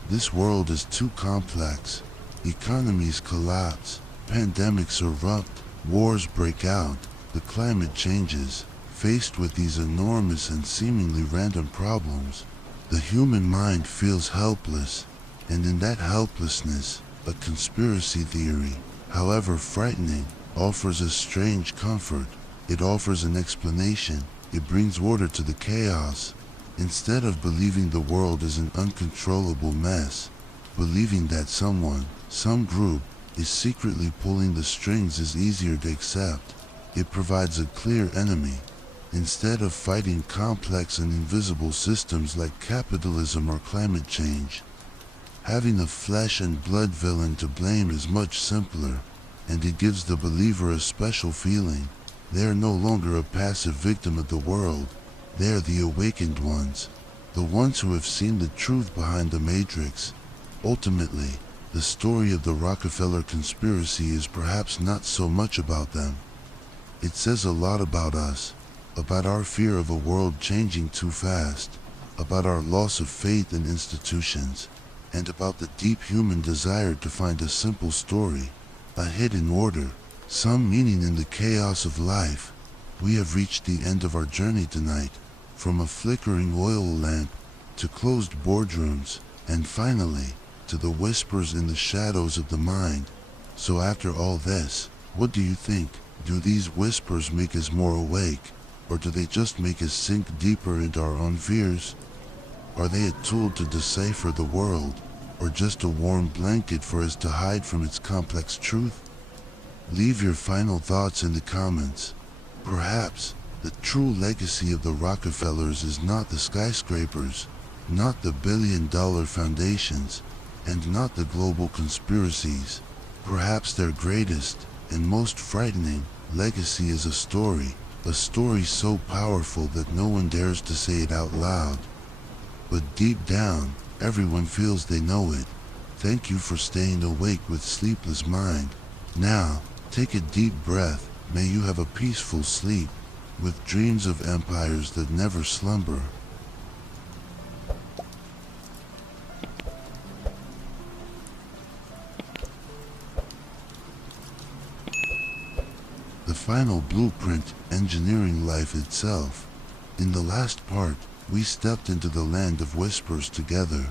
This world is too complex. Economies collapse, pandemics erupt, wars break out, the climate changes. Faced with these enormous and seemingly random problems, the human mind feels helpless, and in that helplessness, a conspiracy theory, however frightening, offers a strange comfort. It offers an explanation. It brings order to the chaos. Instead of believing the world is an uncontrollable mess, believing that someone, some group, is secretly pulling the strings is easier to accept. It provides a clear enemy. Instead of fighting complex and invisible systems like capitalism or climate change, having a flesh and blood villain to blame is much simpler, and it gives the believer a special feeling. They are no longer a passive victim of the world. They are the awakened ones, the ones who have seen the truth behind the matrix. Ultimately, the story of the Rockefeller conspiracy is perhaps not so much about them. It says a lot about us, about our fear of a world changing too fast, about our loss of faith in institutions, and about the deep human desire to find a simple story, a hidden order, some meaning in the chaos of life. We have reached the end of our journey tonight, from a flickering oil lamp to closed boardrooms, and finally, to the whispers in the shadows of the mind. So after all this, what do you think? Do these whispers make us more awake, or do they just make us sink deeper into our own fears? Are they a tool to decipher the world, or just a warm blanket for us to hide from its complex truth? Leave your final thoughts in the comments. Perhaps the true legacy of the Rockefellers is not the skyscrapers, not the billion-dollar foundations, and not the global conspiracies. Perhaps their greatest and most frightening legacy is a story so powerful that no one dares to say it out loud. But deep down, everyone feels they know it. Thank you for staying awake with Sleepless Mind. Now, take a deep breath. May you have a peaceful sleep, with dreams of empires that never slumber. The final blueprint, engineering life itself. In the last part, we stepped into the land of whispers together.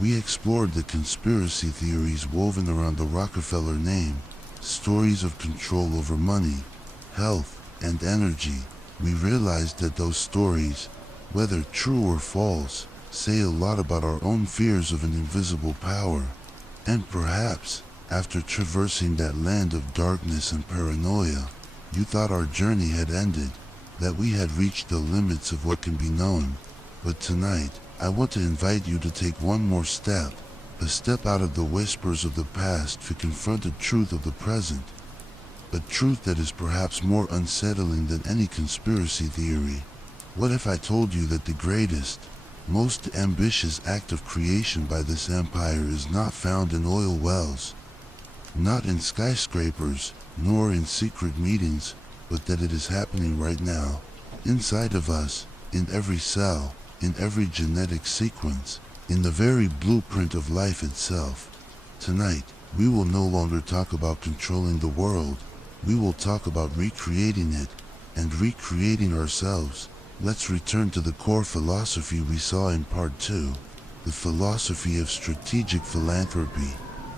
We explored the conspiracy theories woven around the Rockefeller name, stories of control over money, health, and energy. We realized that those stories, whether true or false, say a lot about our own fears of an invisible power. And perhaps, after traversing that land of darkness and paranoia, you thought our journey had ended, that we had reached the limits of what can be known. But tonight, I want to invite you to take one more step, a step out of the whispers of the past to confront the truth of the present. A truth that is perhaps more unsettling than any conspiracy theory. What if I told you that the greatest, most ambitious act of creation by this empire is not found in oil wells, not in skyscrapers, nor in secret meetings, but that it is happening right now, inside of us, in every cell, in every genetic sequence, in the very blueprint of life itself. Tonight, we will no longer talk about controlling the world. We will talk about recreating it, and recreating ourselves. Let's return to the core philosophy we saw in part 2, the philosophy of strategic philanthropy.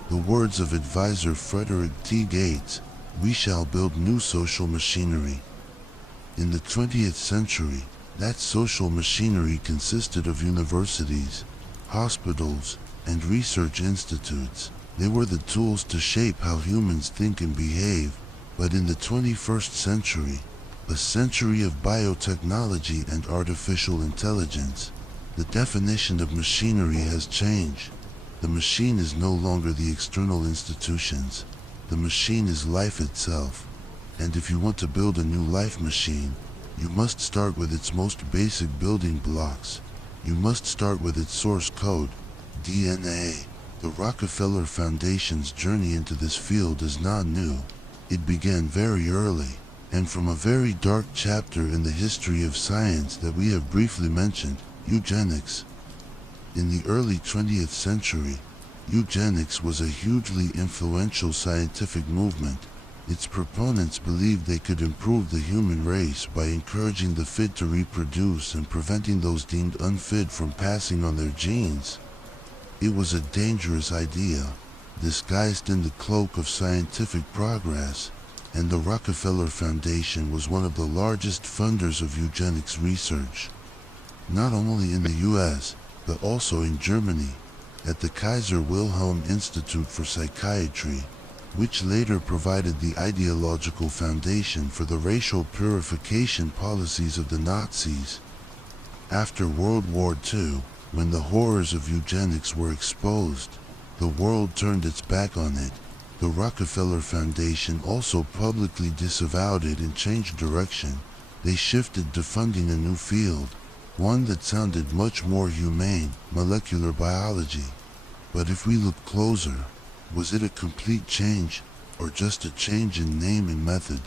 The words of advisor Frederick T. Gates, we shall build new social machinery. In the 20th century, that social machinery consisted of universities, hospitals, and research institutes. They were the tools to shape how humans think and behave. But in the 21st century, a century of biotechnology and artificial intelligence, the definition of machinery has changed. The machine is no longer the external institutions. The machine is life itself. And if you want to build a new life machine, you must start with its most basic building blocks. You must start with its source code, DNA. The Rockefeller Foundation's journey into this field is not new. It began very early, and from a very dark chapter in the history of science that we have briefly mentioned, eugenics. In the early 20th century, eugenics was a hugely influential scientific movement. Its proponents believed they could improve the human race by encouraging the fit to reproduce and preventing those deemed unfit from passing on their genes. It was a dangerous idea, disguised in the cloak of scientific progress, and the Rockefeller Foundation was one of the largest funders of eugenics research. Not only in the US, but also in Germany, at the Kaiser Wilhelm Institute for Psychiatry, which later provided the ideological foundation for the racial purification policies of the Nazis. After World War II, when the horrors of eugenics were exposed, the world turned its back on it. The Rockefeller Foundation also publicly disavowed it and changed direction. They shifted to funding a new field, one that sounded much more humane, molecular biology. But if we look closer, was it a complete change, or just a change in name and method?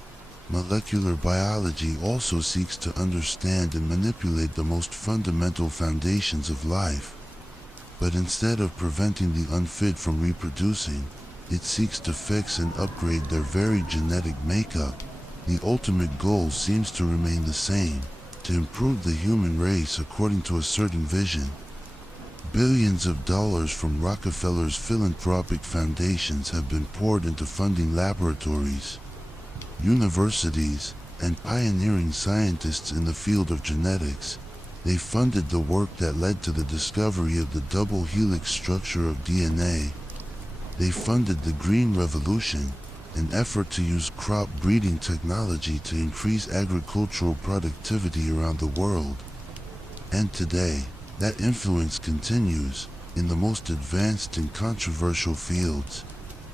Molecular biology also seeks to understand and manipulate the most fundamental foundations of life. But instead of preventing the unfit from reproducing, it seeks to fix and upgrade their very genetic makeup. The ultimate goal seems to remain the same, to improve the human race according to a certain vision. Billions of dollars from Rockefeller's philanthropic foundations have been poured into funding laboratories, universities, and pioneering scientists in the field of genetics. They funded the work that led to the discovery of the double helix structure of DNA. They funded the Green Revolution, an effort to use crop breeding technology to increase agricultural productivity around the world. And today, that influence continues in the most advanced and controversial fields.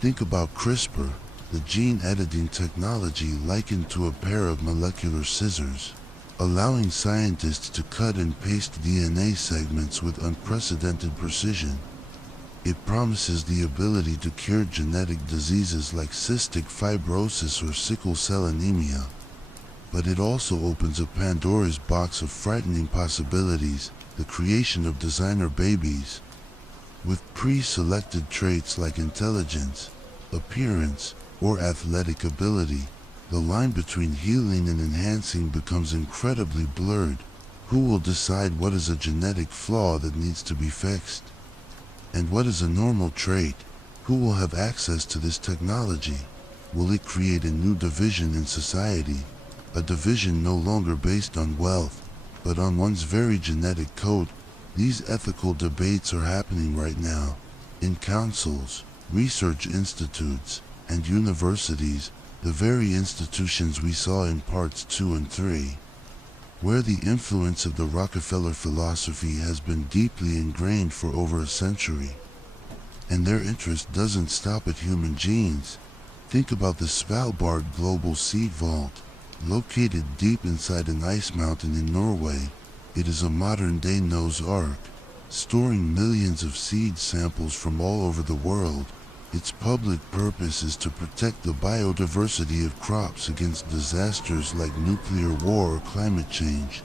Think about CRISPR, the gene editing technology likened to a pair of molecular scissors, allowing scientists to cut and paste DNA segments with unprecedented precision. It promises the ability to cure genetic diseases like cystic fibrosis or sickle cell anemia. But it also opens a Pandora's box of frightening possibilities, the creation of designer babies. With pre-selected traits like intelligence, appearance, or athletic ability, the line between healing and enhancing becomes incredibly blurred. Who will decide what is a genetic flaw that needs to be fixed? And what is a normal trait? Who will have access to this technology? Will it create a new division in society? A division no longer based on wealth, but on one's very genetic code. These ethical debates are happening right now, in councils, research institutes, and universities, the very institutions we saw in parts 2 and 3, where the influence of the Rockefeller philosophy has been deeply ingrained for over a century. And their interest doesn't stop at human genes. Think about the Svalbard Global Seed Vault. Located deep inside an ice mountain in Norway, it is a modern-day Noah's Ark, storing millions of seed samples from all over the world. Its public purpose is to protect the biodiversity of crops against disasters like nuclear war or climate change.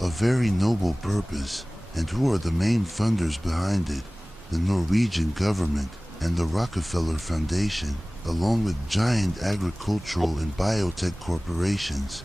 A very noble purpose, and who are the main funders behind it? The Norwegian government and the Rockefeller Foundation, along with giant agricultural and biotech corporations.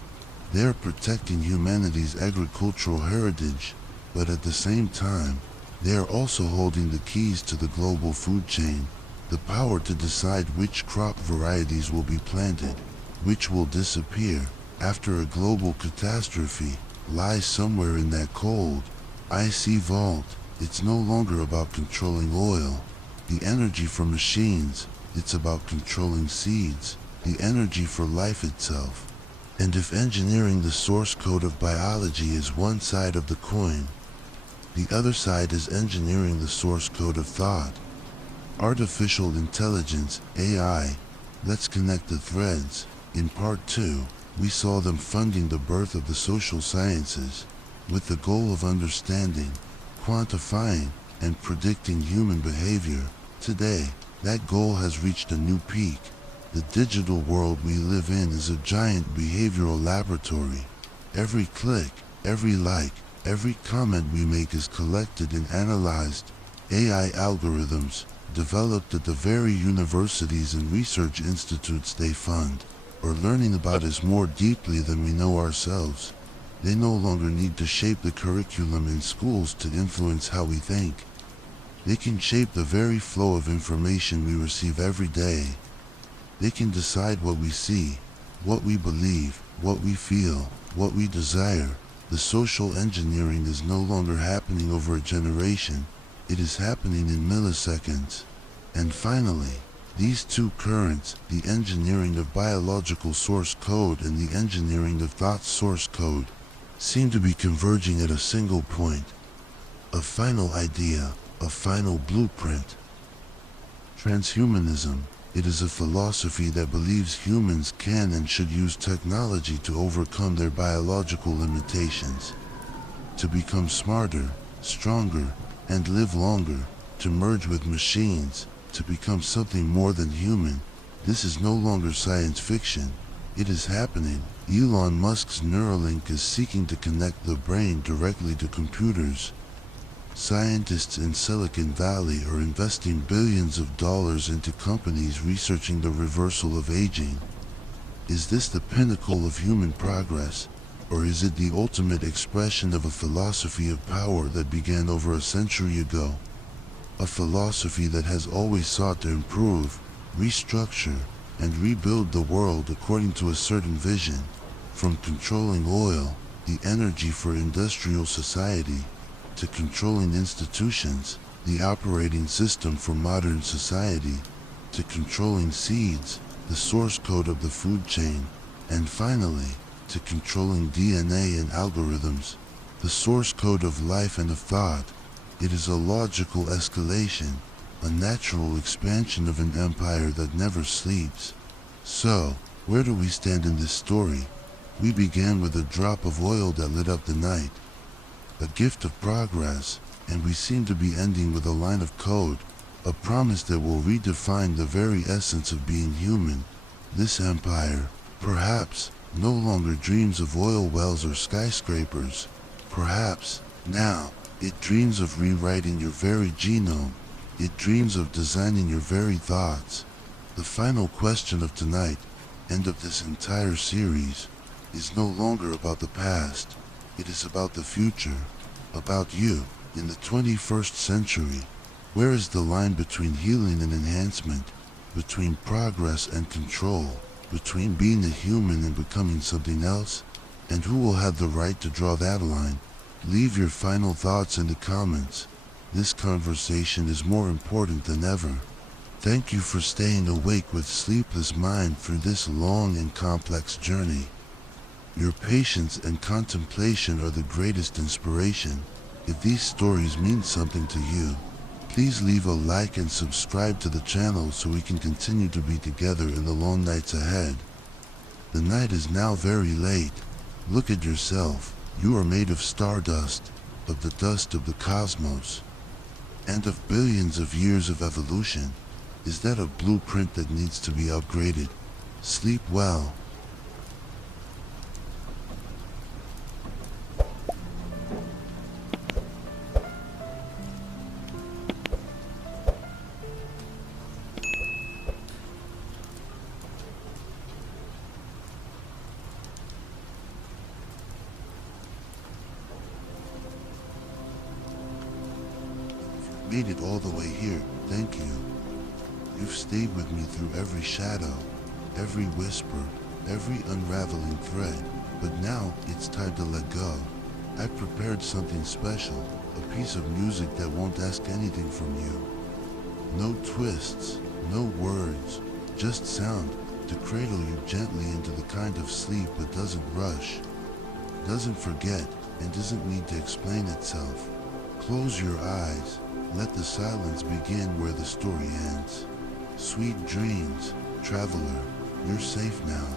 They are protecting humanity's agricultural heritage, but at the same time, they are also holding the keys to the global food chain. The power to decide which crop varieties will be planted, which will disappear after a global catastrophe, lies somewhere in that cold, icy vault. It's no longer about controlling oil, the energy from machines. It's about controlling seeds, the energy for life itself. And if engineering the source code of biology is one side of the coin, the other side is engineering the source code of thought. Artificial intelligence, AI. Let's connect the threads. In part 2, we saw them funding the birth of the social sciences, with the goal of understanding, quantifying, and predicting human behavior. Today, that goal has reached a new peak. The digital world we live in is a giant behavioral laboratory. Every click, every like, every comment we make is collected and analyzed. AI algorithms, developed at the very universities and research institutes they fund, are learning about us more deeply than we know ourselves. They no longer need to shape the curriculum in schools to influence how we think. They can shape the very flow of information we receive every day. They can decide what we see, what we believe, what we feel, what we desire. The social engineering is no longer happening over a generation. It is happening in milliseconds. And finally, these two currents, the engineering of biological source code and the engineering of thought source code, seem to be converging at a single point. A final idea, a final blueprint. Transhumanism. It is a philosophy that believes humans can and should use technology to overcome their biological limitations, to become smarter, stronger, and live longer, to merge with machines, to become something more than human. This is no longer science fiction. It is happening. Elon Musk's Neuralink is seeking to connect the brain directly to computers. Scientists in Silicon Valley are investing billions of dollars into companies researching the reversal of aging. Is this the pinnacle of human progress, or is it the ultimate expression of a philosophy of power that began over a century ago? A philosophy that has always sought to improve, restructure, and rebuild the world according to a certain vision, from controlling oil, the energy for industrial society, to controlling institutions, the operating system for modern society, to controlling seeds, the source code of the food chain, and finally, to controlling DNA and algorithms, the source code of life and of thought. It is a logical escalation, a natural expansion of an empire that never sleeps. So, where do we stand in this story? We began with a drop of oil that lit up the night, a gift of progress, and we seem to be ending with a line of code, a promise that will redefine the very essence of being human. This empire, perhaps, no longer dreams of oil wells or skyscrapers. Perhaps, now, it dreams of rewriting your very genome. It dreams of designing your very thoughts. The final question of tonight, and of this entire series, is no longer about the past. It is about the future, about you, in the 21st century. Where is the line between healing and enhancement, between progress and control, between being a human and becoming something else? And who will have the right to draw that line? Leave your final thoughts in the comments. This conversation is more important than ever. Thank you for staying awake with Sleepless Mind through this long and complex journey. Your patience and contemplation are the greatest inspiration. If these stories mean something to you, please leave a like and subscribe to the channel so we can continue to be together in the long nights ahead. The night is now very late. Look at yourself. You are made of stardust, of the dust of the cosmos, and of billions of years of evolution. Is that a blueprint that needs to be upgraded? Sleep well. Made it all the way here, thank you. You've stayed with me through every shadow, every whisper, every unraveling thread, but now it's time to let go. I've prepared something special, a piece of music that won't ask anything from you. No twists, no words, just sound to cradle you gently into the kind of sleep that doesn't rush, doesn't forget, and doesn't need to explain itself. Close your eyes, let the silence begin where the story ends. Sweet dreams, traveler, you're safe now.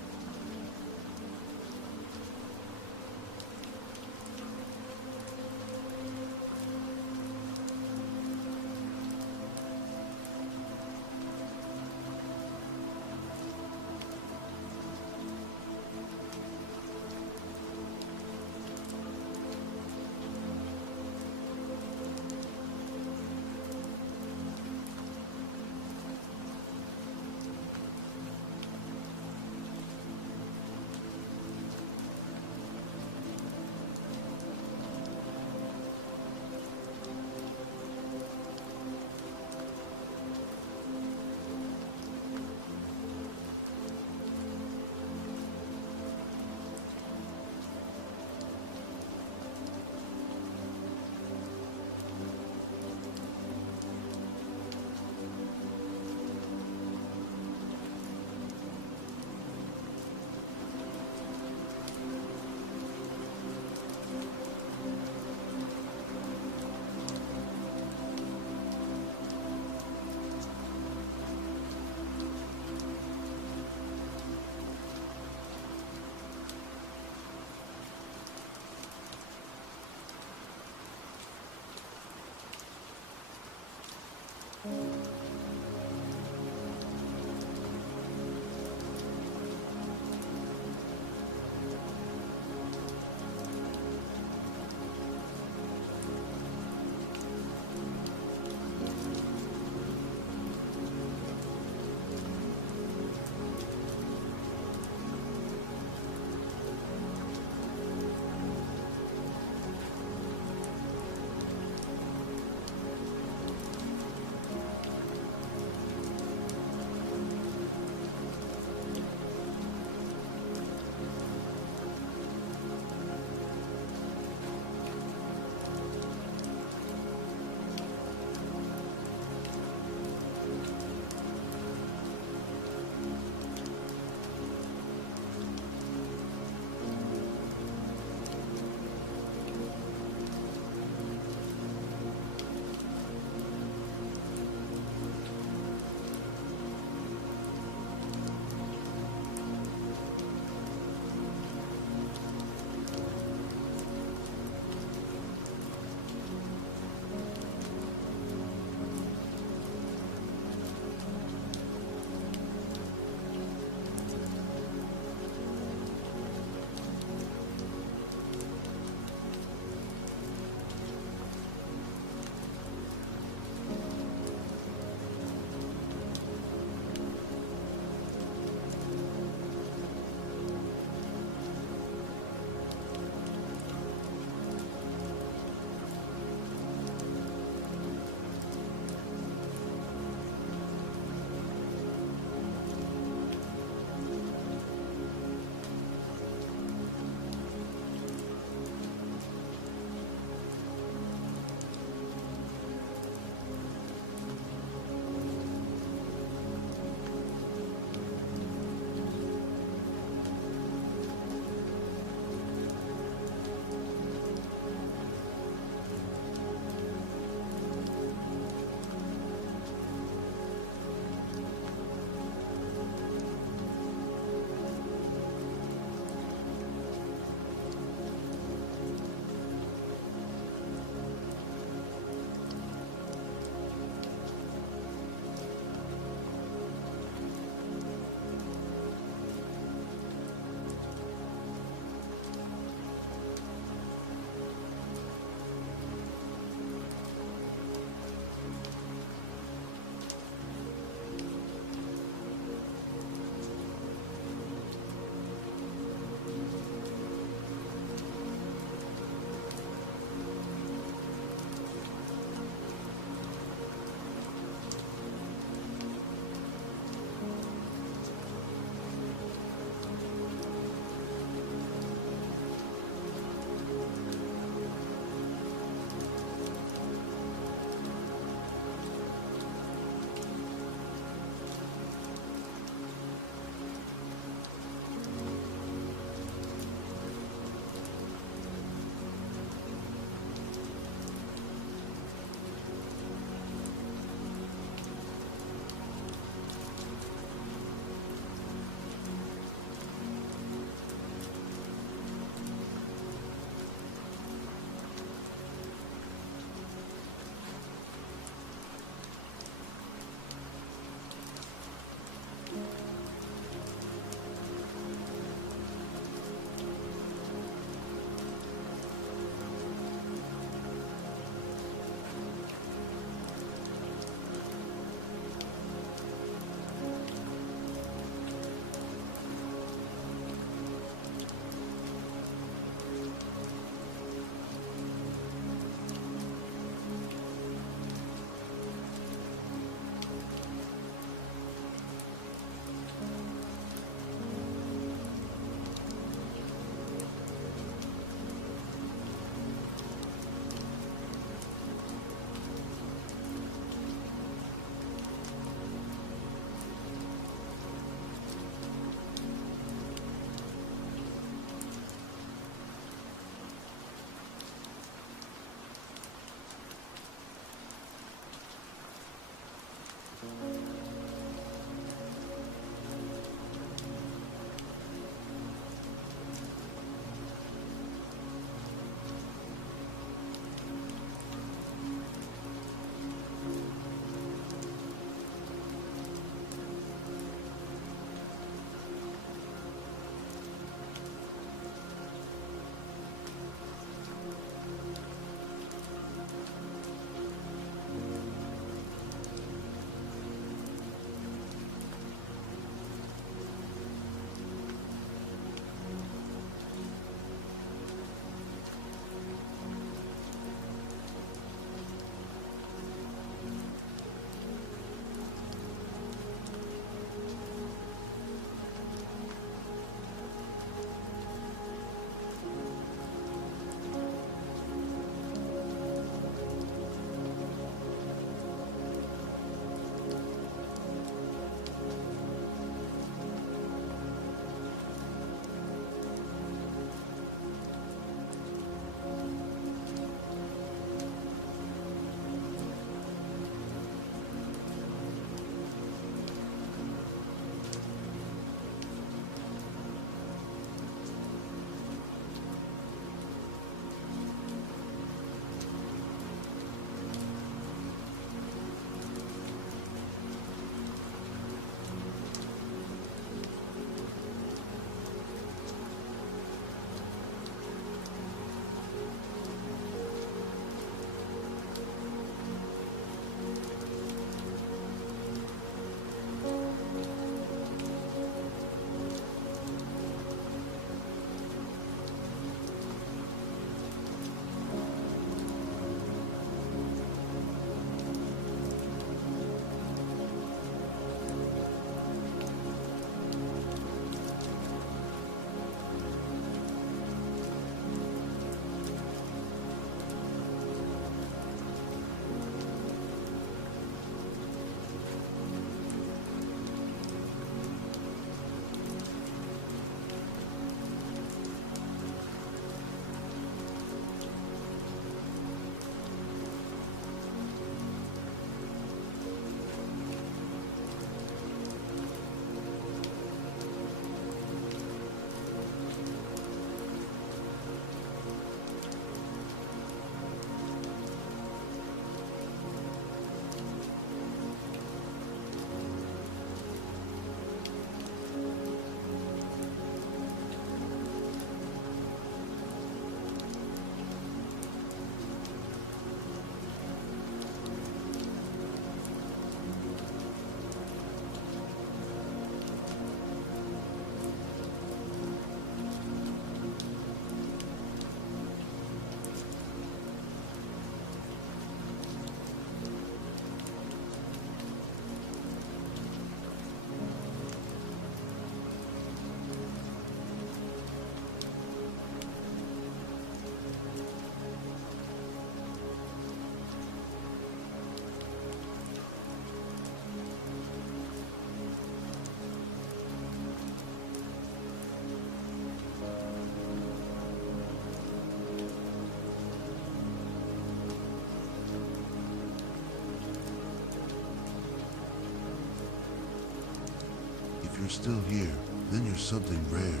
you're still here, then you're something rare.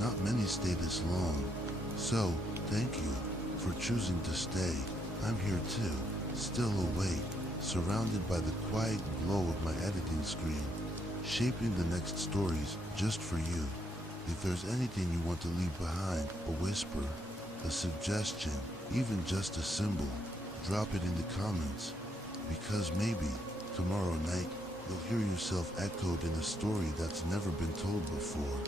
Not many stay this long. So, thank you for choosing to stay. I'm here too, still awake, surrounded by the quiet glow of my editing screen, shaping the next stories just for you. If there's anything you want to leave behind, a whisper, a suggestion, even just a symbol, drop it in the comments. Because maybe, tomorrow night, you'll hear yourself echoed in a story that's never been told before.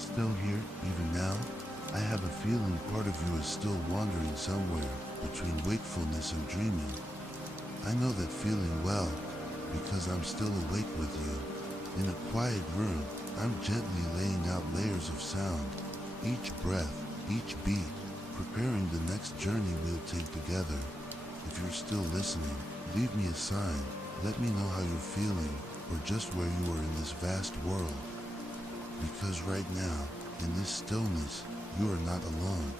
Still here, even now? I have a feeling part of you is still wandering somewhere between wakefulness and dreaming. I know that feeling well because I'm still awake with you. In a quiet room, I'm gently laying out layers of sound, each breath, each beat, preparing the next journey we'll take together. If you're still listening, leave me a sign. Let me know how you're feeling or just where you are in this vast world. Because right now, in this stillness, you are not alone.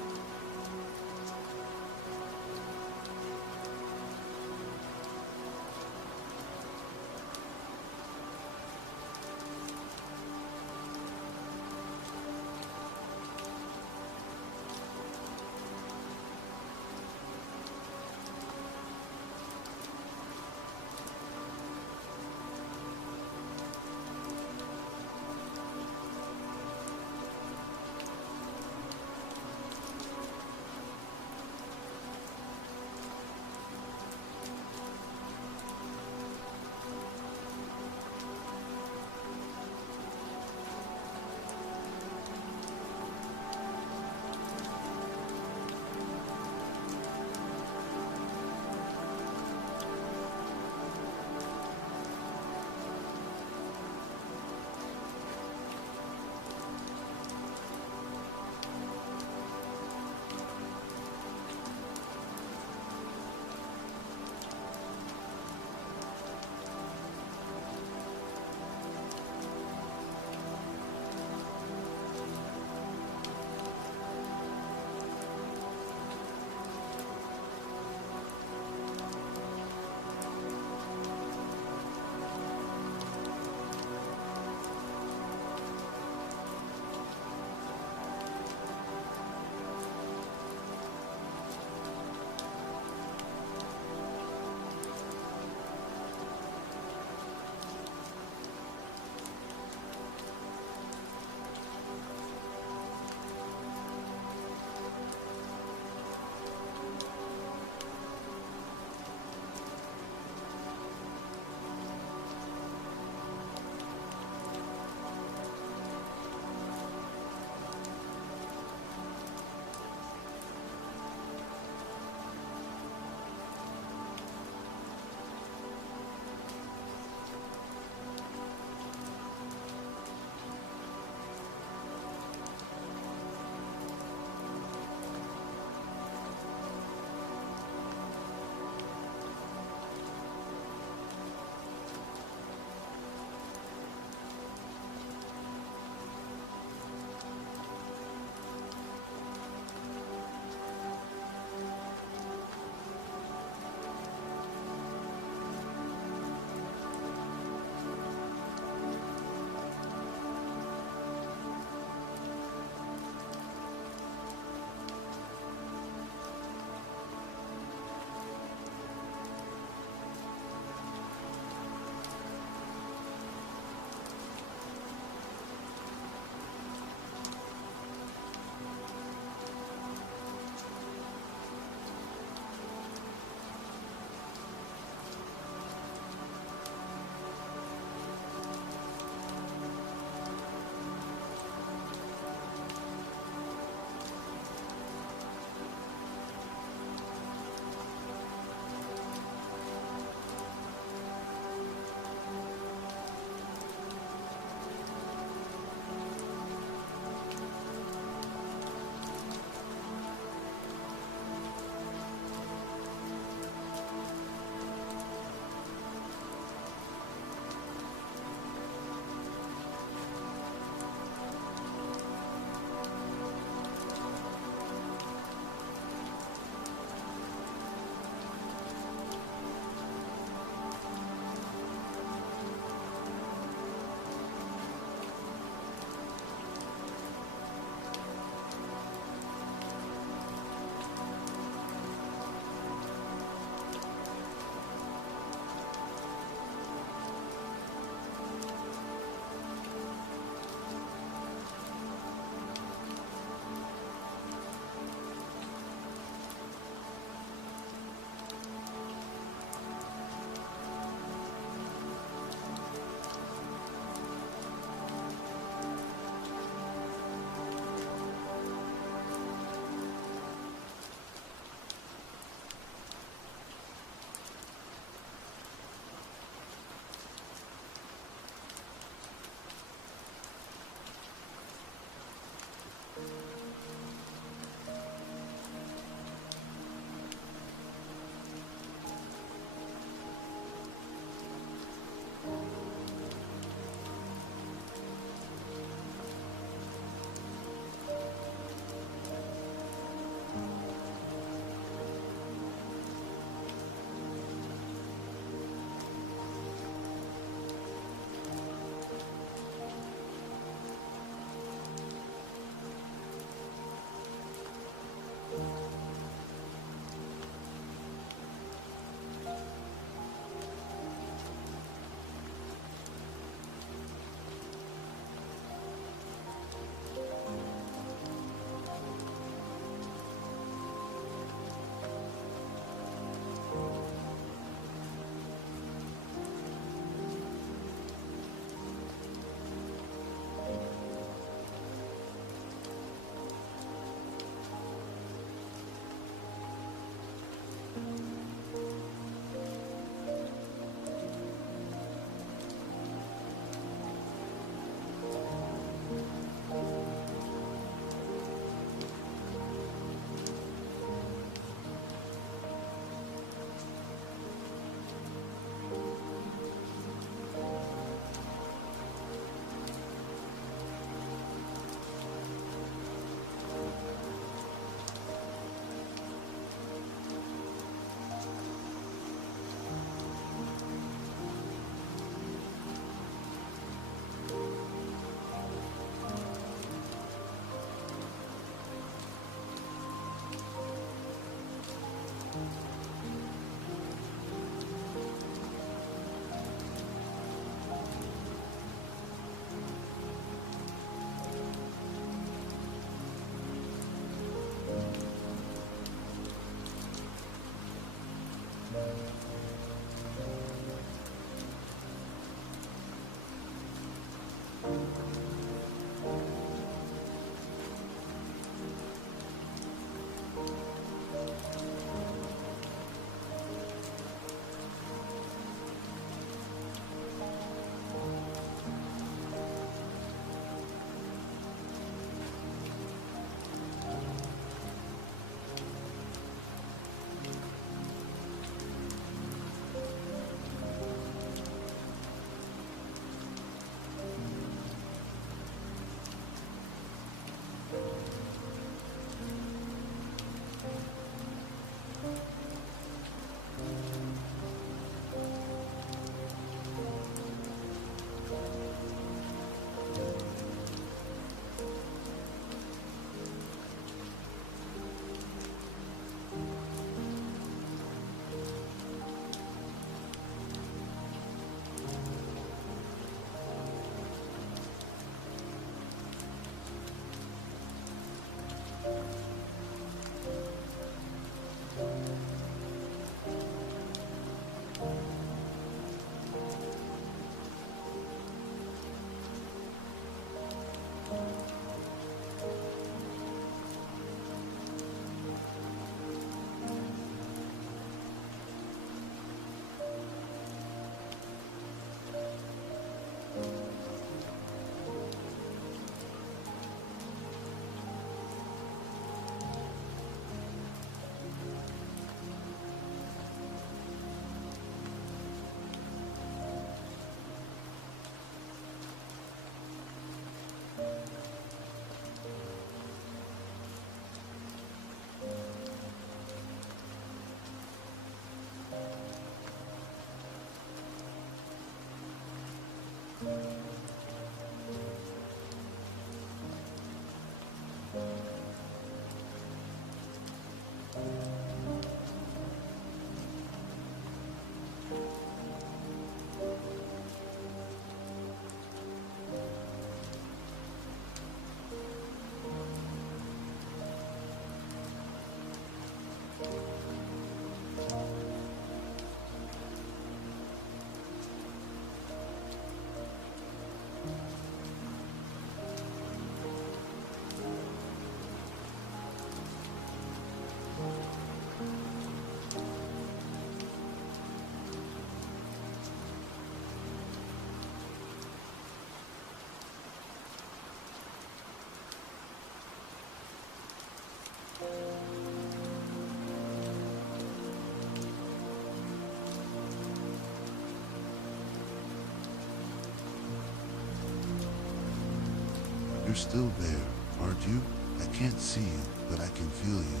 You're still there, aren't you? I can't see you, but I can feel you.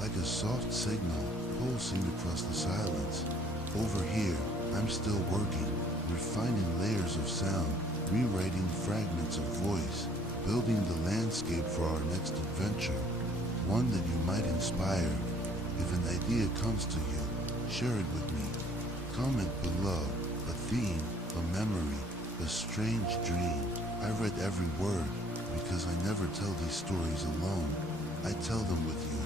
Like a soft signal pulsing across the silence. Over here, I'm still working, refining layers of sound, rewriting fragments of voice, building the landscape for our next adventure. One that you might inspire. If an idea comes to you, share it with me. Comment below. A theme, a memory, a strange dream. I read every word because I never tell these stories alone. I tell them with you.